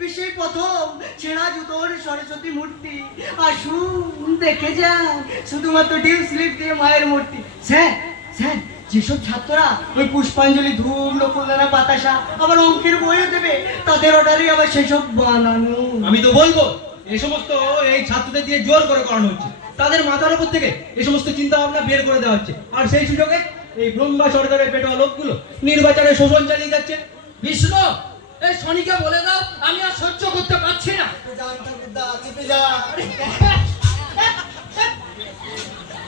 বিশ্বে প্রথম ছেঁড়া জুতোর সরস্বতী মূর্তি। আসুন দেখে যান, শুধুমাত্র ডিউ স্লিপ দিয়ে মায়ের মূর্তি। স্যার, যেসব ছাত্ররা ওই পুষ্পাঞ্জলি, ধূপ, নকুলদানা, বাতাসা, আবার অঙ্কের বইও দেবে, তাদের অর্ডারে আবার সেসব বানানো। আমি তো বলবো এই সমস্ত এই ছাত্রদের দিয়ে জোর করে করানো হচ্ছে, তাদের মাথার উপর থেকে এই সমস্ত চিন্তা ভাবনা বের করে দেওয়া হচ্ছে, আর সেই সুযোগে এই ব্রহ্মা সরকারের পেটোয়া লোকগুলো নির্বাচনে শোষণ চালিয়ে যাচ্ছে। বিষ্ণু, এই শনিকে বলে দাও আমি আর সহ্য করতে পারছি না।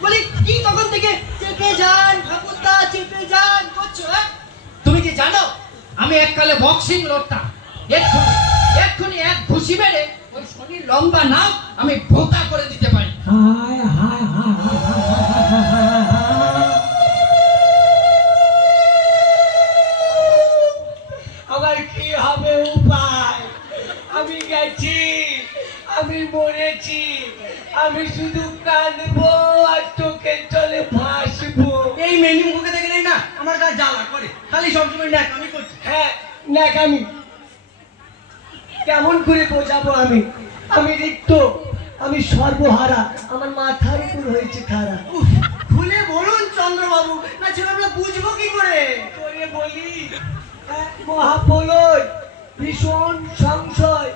বলি কি তখন থেকে চেপে যান ঠাকুরদা, চেপে যান করছো? তুমি কি জানো আমি এককালে বক্সিং লড়তাম, এক্ষুনি এক ঘুষি মেরে ওই শনির লম্বা নাম আমি ভোতা করে দিতে পারি। আবার কি হবে? আমি মরেছি, আমি শুধু কাঁদবো আর চোখের জলে ভাসবো। এই মেনু মুখে দেখলেই না আমার গা জ্বালা করে, খালি সবসময় ন্যাকামি করছে। হ্যাঁ, ন্যাকামি। কেমন করে বোঝাবো আমি? আমি রিক্ত, আমি সর্বহারা, আমার মাথার উপর হয়েছে খাড়া। উফ, খুলে বলুন চন্দ্রবাবু, না ছিল আমরা বুঝবো কি করে? করে বলি, মহাপ্রলয়, ভীষণ সংশয়,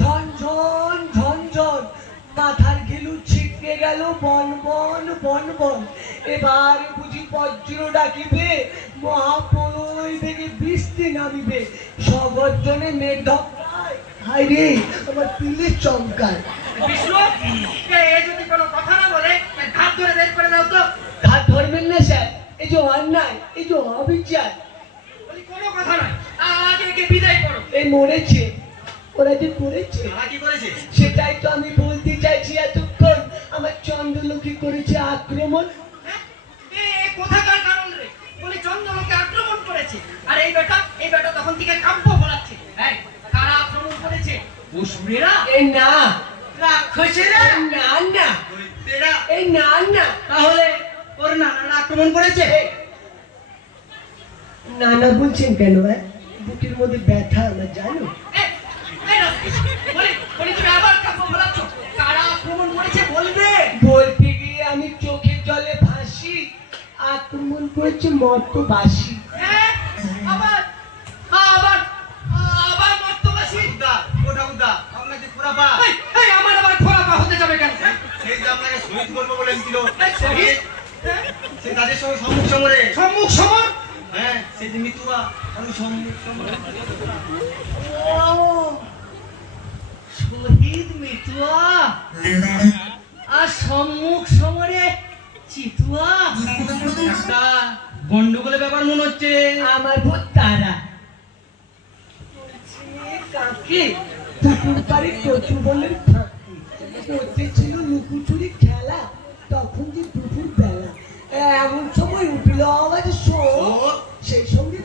ঝনঝন ঝনঝন, মাথার ঘিলু ছিটকে গেল বন বন বন বন। এবার বুঝি বজ্র ডাকিবে, মহাপ্রলয় থেকে বৃষ্টি নামিবে, সগর্জনে মেঘ ধমকায়, হায় রে আমার পিলে চমকায়। বিষ্ণু, এ যদি কোনো কথা না বলে এর ঘাট ধরে বের করে দাও তো। ঘাট ধরবেন না স্যার, এই যে অন্যায়, এই যে অবিচার। বলি কোনো কথা নয়, আগে একে বিদায় করো। এই মরেছে, ওরা যে করেছে, তারা কি করেছে? সেটাই তো আমি বলতে চাইছি এতক্ষণ। আমার চন্দ্রলোকে করেছে আক্রমণ। হ্যাঁ? এ কোথাকার কারণ রে? বলি চন্দ্রলোকে আক্রমণ করেছে, আর এই বেটা তখন থেকে কাব্য বলাচ্ছে। এই, কারা আক্রমণ করেছে? অসুরেরা? এই না, রাক্ষসেরা? এই না না, দৈত্যেরা? এই না না, তাহলে ওর নানারা আক্রমণ করেছে? না না বলছেন কেন? বুকের মধ্যে ব্যথা আমার, জানো? বলি তুমি আবার কাব্য বলাচ্ছ, কারা আক্রমণ করেছে বলবে? বলতে গিয়ে আমি চোখের জলে ভাসি, আক্রমণ করেছে মর্তবাসী। হ্যাঁ? আবার আবার আবার মর্তবাসী? আপনাকে খোরাপা, এই, আমার আবার খোরাপা হতে যাবে কেন? সেই যে আপনাকে শহীদ করবো বলেছিল, এই, শহীদ? হ্যাঁ? সে তাদের সঙ্গে সম্মুখ সমরে, সম্মুখ সমর? হ্যাঁ সে যে মৃত্যুয়া, আমি সম্মুখ সমরে। ও, শহীদ মিতুয়া আর সম্মুখ সমরে চিতুয়া। একটা গন্ডগোলের ব্যাপার মনে হচ্ছে। আমার ভূত তারা কাকে পুকুর পাড়ে কচু বলের ফাঁকি করতে ছিল লুকুচুরি খেলা, তখন যে দুপুর বেলা এমন সময় উঠল আওয়াজ শো, সেই সঙ্গে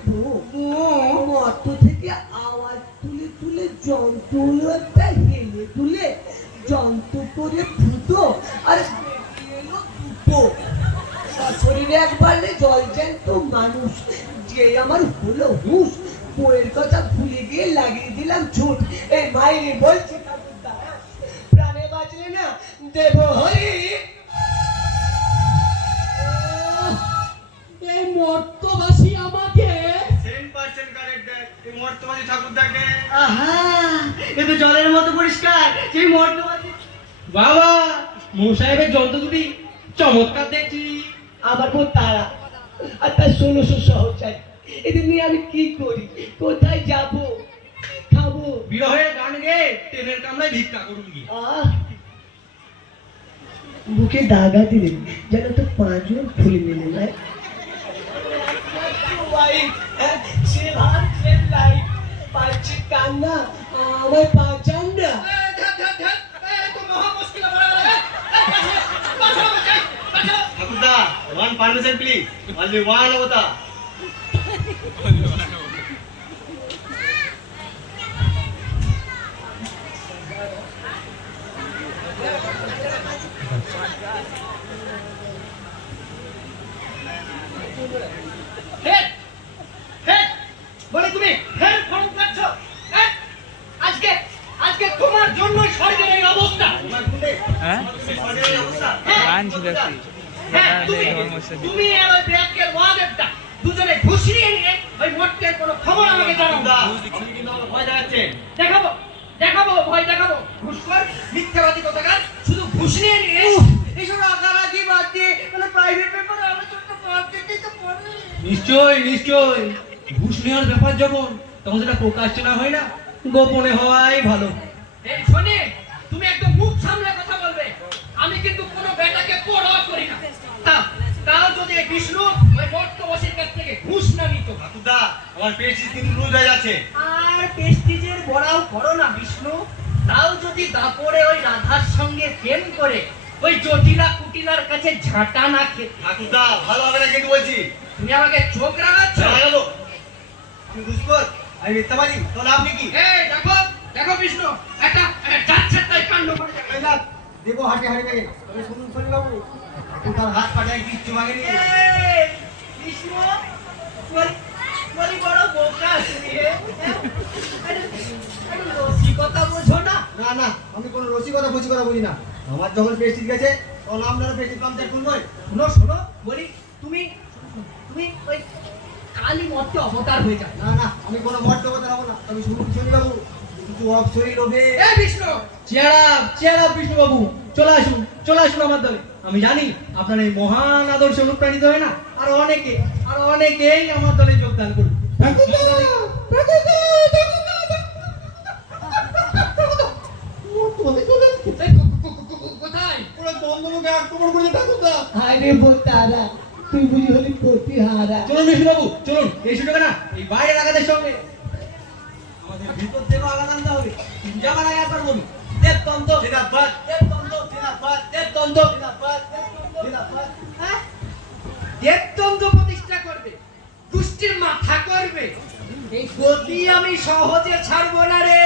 মর্ত থেকে আওয়াজ তুলে তুলে যন্ত্র একটা হেলে তুলে যন্ত্র করে ফুটো আর বেরিয়ে এলো দুটো শরীরে একবার জল জ্যান্ত মানুষ। যে আমার হলো হুঁশ, বইয়ের কথা ভুলে গিয়ে লাগিয়ে দিলাম ছুট। এই মাইরে বলছে প্রাণে বাঁচলে না দেব হরি। এই মর্তবাসী আমাকে, 10% কারেক্ট দেখ, এই মর্তবাদী ঠাকুরদাকে। আহা এ তো জলের মতো পরিষ্কার, সেই মর্তবাসী। বাবা, মৌসাহেবের যন্ত্র দুটি চমৎকার দেখছি। আমার বোন তারা আর তার 1600 সহচারী, এদের নিয়ে আমি কি করি, কোথায় যাব, কি খাবো? বিরহের গান গেয়ে ট্রেনের কামরায় ভিক্ষা করুন গিয়ে। বুকে দাগা দিলেন যেন তো 5 জন ফুলে মেলে না। পাচ্ছি কান্না, আমার বাঁচান না। ঠাকুরদা, one permission please, only one avata. বলে তুমি ফের ফোন করছো? হ্যাঁ? আজকে আজকে তোমার জন্যই স্বর্গের এই অবস্থা। হ্যাঁ, তুমি আর ওই ব্যাগের ওয়াদেরটা দুজনে ঘুষিয়ে নিয়ে ওই মর্তের কোনো খবর আমাকে জানাও। ভয় দেখাচ্ছে। দেখাবো দেখাবো ভয় দেখাবো। ঘুষখোর মিথ্যাবাদী কোথাকার, শুধু ঘুষ নিয়ে নিয়ে এইসব রাগারাগি বাদ দিয়ে মানে প্রাইভেট পেপারে আলোচনা করতেই তো পারে। নিশ্চয় নিশ্চয়, ঘুষ নেওয়ার ব্যাপার যখন, তখন সেটা প্রকাশ্যে না হয় না, গোপনে হওয়াই ভালো। এই শোনে, তুমি একদম মুখ সামলে কথা বলবে। আমি কিন্তু কোনো বেটাকে পরোয়া করি না। তাও যদি এই বিষ্ণু ওই মর্তবাসীর কাছ থেকে ঘুষ না নিত। ঠাকুরদা, আমার পেস্টিস কিন্তু লুজ হয়ে যাচ্ছে। আর পেস্টিজের বড়াও করো না বিষ্ণু। তাও যদি দাপড়ে ওই রাধার সঙ্গে প্রেম করে ওই জটিলা কুটিলার কাছে ঝাঁটা না খেয়ে, ঠাকুরদা, ভালো হবে না কিন্তু বলছি। তুমি আমাকে চোখ রাগাচ্ছ। লাগাবো। তুই বুঝবো আমি মিথ্যাবাদী, তাহলে আপনি কি? এই দেখো দেখো বিষ্ণু, একটা যাচ্ছে তাই কাণ্ড করে দেবো হাটে হাটে ভেঙে। তবে শুনুন শনি বাবু, তার হাত কাটায় কিচ্ছু ভাঙেনি। কৃষ্ণ বলি বড় বোকা তুমি রে। রসিকতা বোঝো না? না না, আমি কোনো রসিকতা ফসিকতা বুঝি না। আমার যখন প্রেস্টিজ গেছে তখন আপনারা প্রেস্টিজ পাম্পচার খুলবই। শোনো শোনো বলি, তুমি তুমি ওই কালী মঠে অবতার হয়ে যাও। না না, আমি কোনো মর্যাদা হবো না। তবে শুনুন শনি বাবু, কিছু অপসরি লোভে। এ বিষ্ণু, চেয়ার আপ বিষ্ণু বাবু, চলে আসুন আমার দলে। আমি জানি আপনার এই মহান আদর্শে অনুপ্রাণিত হয় না, আর অনেকেই আমার দলে যোগদান করবে। কোথায়? ওরা দ্বন্দ্বকে আক্রমণ করেছে ঠাকুরদা। আরে বোতারা, তুই বুঝি হলি প্রতিহারা। চলুন বিষ্ণু বাবু, চলুন। এই সুযোগে না এই বাইরের আগাদের সঙ্গে আমাদের ভিতর থেকে আগাদ আনতে হবে। জামার আগে একবার বলুন, দেবতন্ত্র জিন্দাবাদ, দেবতন্ত্র জিন্দাবাদ, দেবতন্ত্র জিন্দাবাদ, দেবতন্ত্র জিন্দাবাদ। হ্যাঁ? দেবতন্ত্র প্রতিষ্ঠা করবে, দুষ্টির মাথা করবে, এই গতি আমি সহজে ছাড়বো না রে।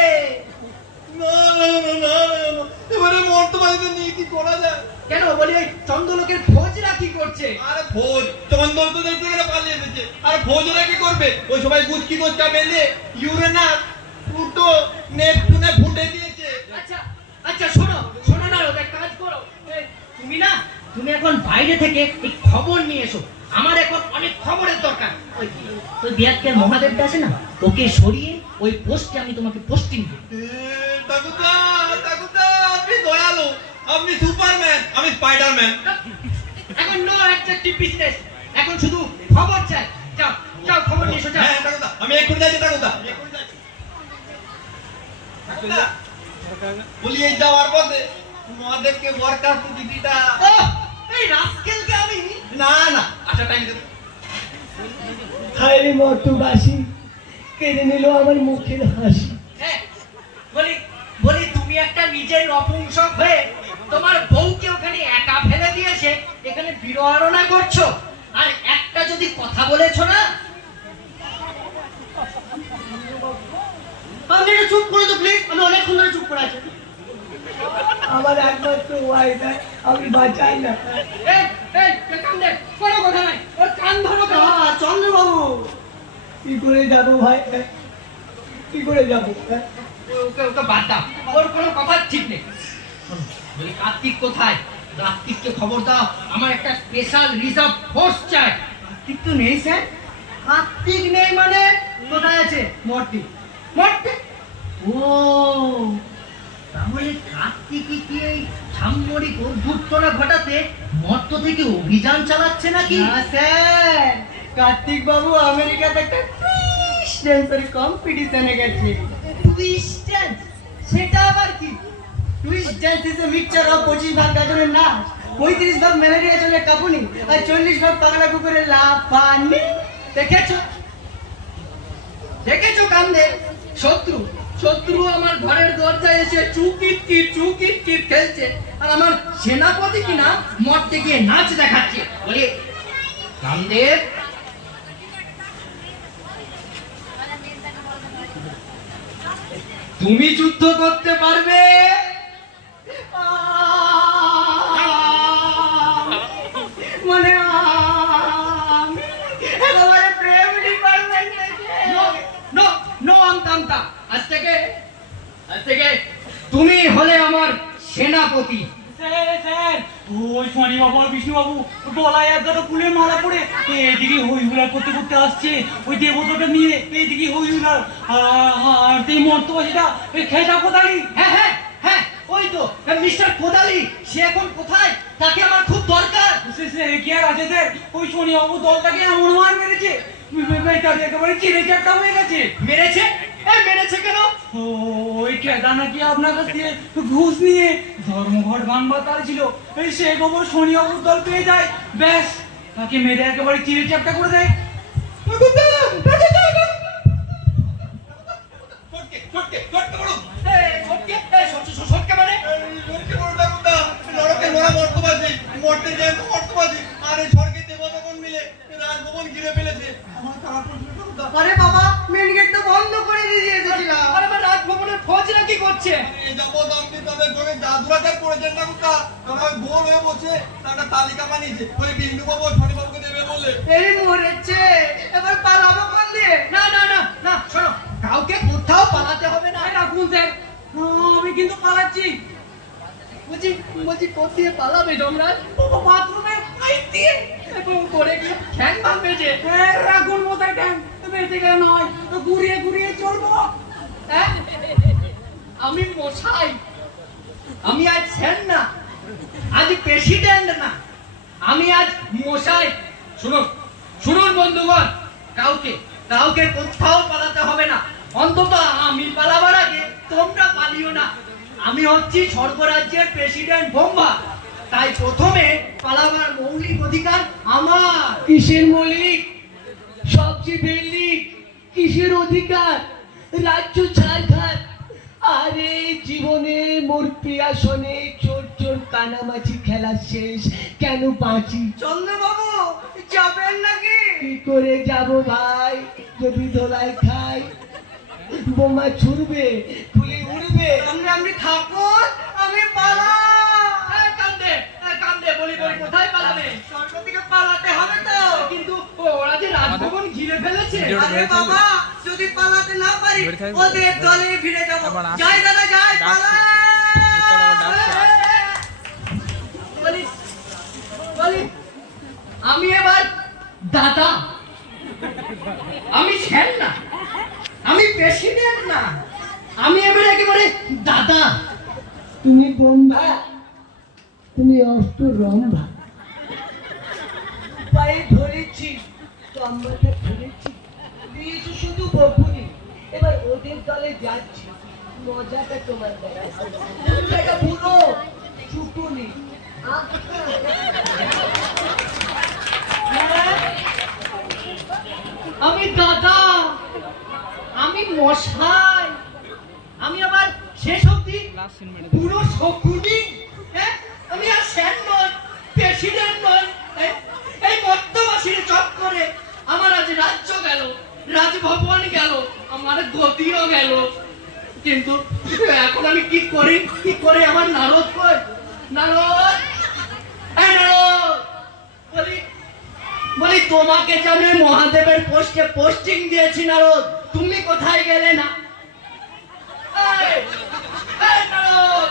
এবারে মর্তবাদীদের নিয়ে কি করা যায়? কেন বলি, ওই চন্দ্রলোকের ফৌজরা কি করছে? আরে ভোজ চন্দন তো দেখতে গেলে পালিয়ে এসেছে। আর ভোজরা কি করবে? ওই সবাই গুচকি গোচ্চা বেঁধে ইউরেনাস প্লুটো নেপচুনে ফুটে দিয়েছে। আচ্ছা আচ্ছা, শোনো না, ওদের কাজ করো। এই, তুমি এখন বাইরে থেকে এই খবর নিয়ে এসো। আমার এখন অনেক খবরের দরকার। ওই বিরাটকের মহাদেবটা আছে না, ওকে সরিয়ে ওই পোস্টে আমি তোমাকে পোস্টিং দেব। ঠাকুরদা, আপনি দয়ালু, আপনি সুপারম্যান, আমি স্পাইডারম্যান। এখন নো অ্যাডজেক্টিভ বিজনেস, এখন শুধু খবর চাই। যাও যাও, খবর নিয়ে এসো, যাও। হ্যাঁ ঠাকুরদা, আমি এক্ষুনি যাচ্ছি ঠাকুরদা। ঠাকুরদা, বলি এই যাওয়ার পথে মহাদেবকে বরখাস্ত চিঠিটা। ও, এই রাস্কেলকে আমি না আচ্ছা টাইম দে। হায়রে মর্তবাসী, কেড়ে নিল আমার মুখের হাসি। হ্যাঁ, বলি তুমি একটা নিজের নপুংসক হয়ে তোমার বউকে ওখানে একা ফেলে দিয়েছে, এখানে বিরোধনা করছো, আর একটা যদি কথা বলেছো না। আপনি একটু চুপ করে তো প্লিজ, আমি অনেকক্ষণ ধরে চুপ করে আছি। আমার একমাত্র ওয়াইফ, আমি বাঁচাই না। কান দে, কোনো কথা নাই, ওর কান ধরো। চন্দ্রবাবু, কি করে যাবো ভাই, কি করে যাবো? ওকে বাদ দাও, ওর কোনো কথা ঠিক নেই। শোনো, বলি কার্তিক কোথায়? কার্তিককে খবর দাও, আমার একটা স্পেশাল রিজার্ভ ফোর্স চাই। কার্তিক তো নেই স্যার। কার্তিক নেই মানে কোথায় আছে? মর্তি। ও, তাহলে কার্তিক কি এই সামরিক অভ্যুত্থান ঘটাতে মর্ত থেকে অভিযান চালাচ্ছে নাকি? না স্যার, কার্তিক বাবু আমেরিকাতে একটা টুইস্ট ড্যান্সের কম্পিটিশনে গেছে। Twist dance? সেটা আবার কি? Twist dance is a mixture of 25 ভাগ গাজনের নাচ, 35 ভাগ ম্যালেরিয়া চলে কাপুনি, আর 40 ভাগ পাগলা কুকুরের লাফানি। দেখেছো কান্দে? শত্রু আমার ঘরের দরজায় এসে চুকিট খেলছে, আর আমার সেনাপতি কিনা মরতে গিয়ে নাচ দেখাচ্ছে। বলে কান্দে, তুমি যুদ্ধ করতে পারবে? মানে আমি একেবারে প্রেম ডিপার্টমেন্টে। নো আমতা, আজ থেকে তুমি হলে আমার সেনাপতি। স্যার, ওই শনি বাবু আর বিষ্ণু বাবু গলায় এক গাদা ফুলের মালা পরে এইদিকে হই হুলার করতে আসছে। ওই দেবতাটা নিয়ে এইদিকে হই হুলার, আর সেই মর্তবাসীটা ওই খেসা কোদালি। হ্যাঁ, ওই তো মিস্টার কোদালি। সে এখন কোথায়? তাকে আমার খুব দরকার। সে কি আর আছে স্যার, ওই শনি বাবু দলটাকে এমন মার মেরেছে, একেবারে চিড়ে চারটা হয়ে গেছে। মেরেছে কেন? ওই খেদা নাকি আপনার কাছ থেকে ঘুষ নিয়ে ধর্মঘট ভাঙবার তার ছিল, সে গোবর শনি বাবুর দল পেয়ে যায়, ব্যাস তাকে মেরে একেবারে চিড়ে চারটা করে দেয়। সটকে মানে নরকে মোরা মর্তবাদী, মর্তে যায় মর্তবাদী, আর এই স্বর্গে দেবতাগণ মিলে রাজভবন ঘিরে ফেলেছে। আমার খারাপ প্রশ্ন ঠাকুরদা। আরে বাবা, মেন গেটটা বন্ধ করে দিয়ে এসেছিলাম। আর আমার রাজভবনের ফৌজরা কি করছে? এই যাবৎ আপনি তো নামের জন্য জাদুরাতে পড়েছেন ঠাকুরদা। আমার গোল হয়ে বসে একটা তালিকা বানিয়েছে, ওই বিন্দু বাবু ছোট বাবুকে দেবে বলে। এই মরেছে, এবার পালাবো কোন দিয়ে? না না না না, শোনো, কাউকে কোথাও পালাতে হবে না। রাখুন স্যার, আমি কিন্তু পালাচ্ছি। বলছি বলছি কোথ দিয়ে পালাবে যমরাজ? বাথরুমে পাইপ দিয়ে এবং করে গিয়ে ঠ্যাং ভাঙবে যে। রাখুন মশাই ট্যাং, বেঁচে গেলে নয় তো ঘুরিয়ে ঘুরিয়ে চলবো। হ্যাঁ? আমি মশাই, আমি আজ স্যার না, আজ প্রেসিডেন্ট না, আমি আজ মশাই। শুনুন শুনুন বন্ধুগণ, কাউকে কাউকে কোথাও পালাতে হবে না, অন্তত আমি পালাবার আগে তোমরা পালিও না। আমি হচ্ছি স্বর্গরাজ্যের প্রেসিডেন্ট বোম্বা, তাই প্রথমে পালাবার মৌলিক অধিকার আমার। কিসের মৌলিক, সবচেয়ে বেলিক, কিসের অধিকার? রাজ্য ছাড়খার। আরে জীবনে মোর প্রিয়াসনে চোর চোর কানামাছি খেলা শেষ, কেন বাঁচি? চন্দ্রবাবু যাবেন নাকি? কি করে যাব ভাই, যদি ধোলাই খাই? বোমা ছুড়বে, ফুলে উড়বে। আপনি থাকুন, আমি পালাই। কান্দে কান্দে, বলি বলি কোথায় পালাবে? স্বর্গ থেকে পালাতে হবে তো, কিন্তু ওরা যে রাজভবন ঘিরে ফেলেছে। আরে বাবা, যদি পালাতে না পারি ওদের দলে ফিরে যাব। যাই দাদা যাই, পালাই। বলি বলি আমি এবার দাদা, আমি স্যার না, আমি প্রেসিডেন্ট না, আমি এবার একেবারে দাদা। তুমি বোম্বা, তুমি অষ্ট রম্ভা। পায়ে ধরেছি, কম্বলটা ধরেছি, দিয়েছি শুধু বকুনি। এবার ওদের দলে যাচ্ছি, মজাটা তোমার দেখাচ্ছি। তুমি একটা বুড়ো চুকুনি। আমি দাদা, আমি মশাই, আমি আবার শেষ অব্দি পুরো শকুনি। হ্যাঁ, আমি আর স্যার নয়, প্রেসিডেন্ট নয়। এই মর্তবাসীর চক্করে আমার আজ রাজ্য গেল, রাজভবন গেল, আমার গতিও গেল। কিন্তু এখন আমি কি করি, কি করে? আমার নারদ কই? নারদ, এই নারদ, বলি বলি তোমাকে যে আমি মহাদেবের পোস্টে পোস্টিং দিয়েছি নারদ, তুমি কোথায় গেলে না? এই, এই নারদ,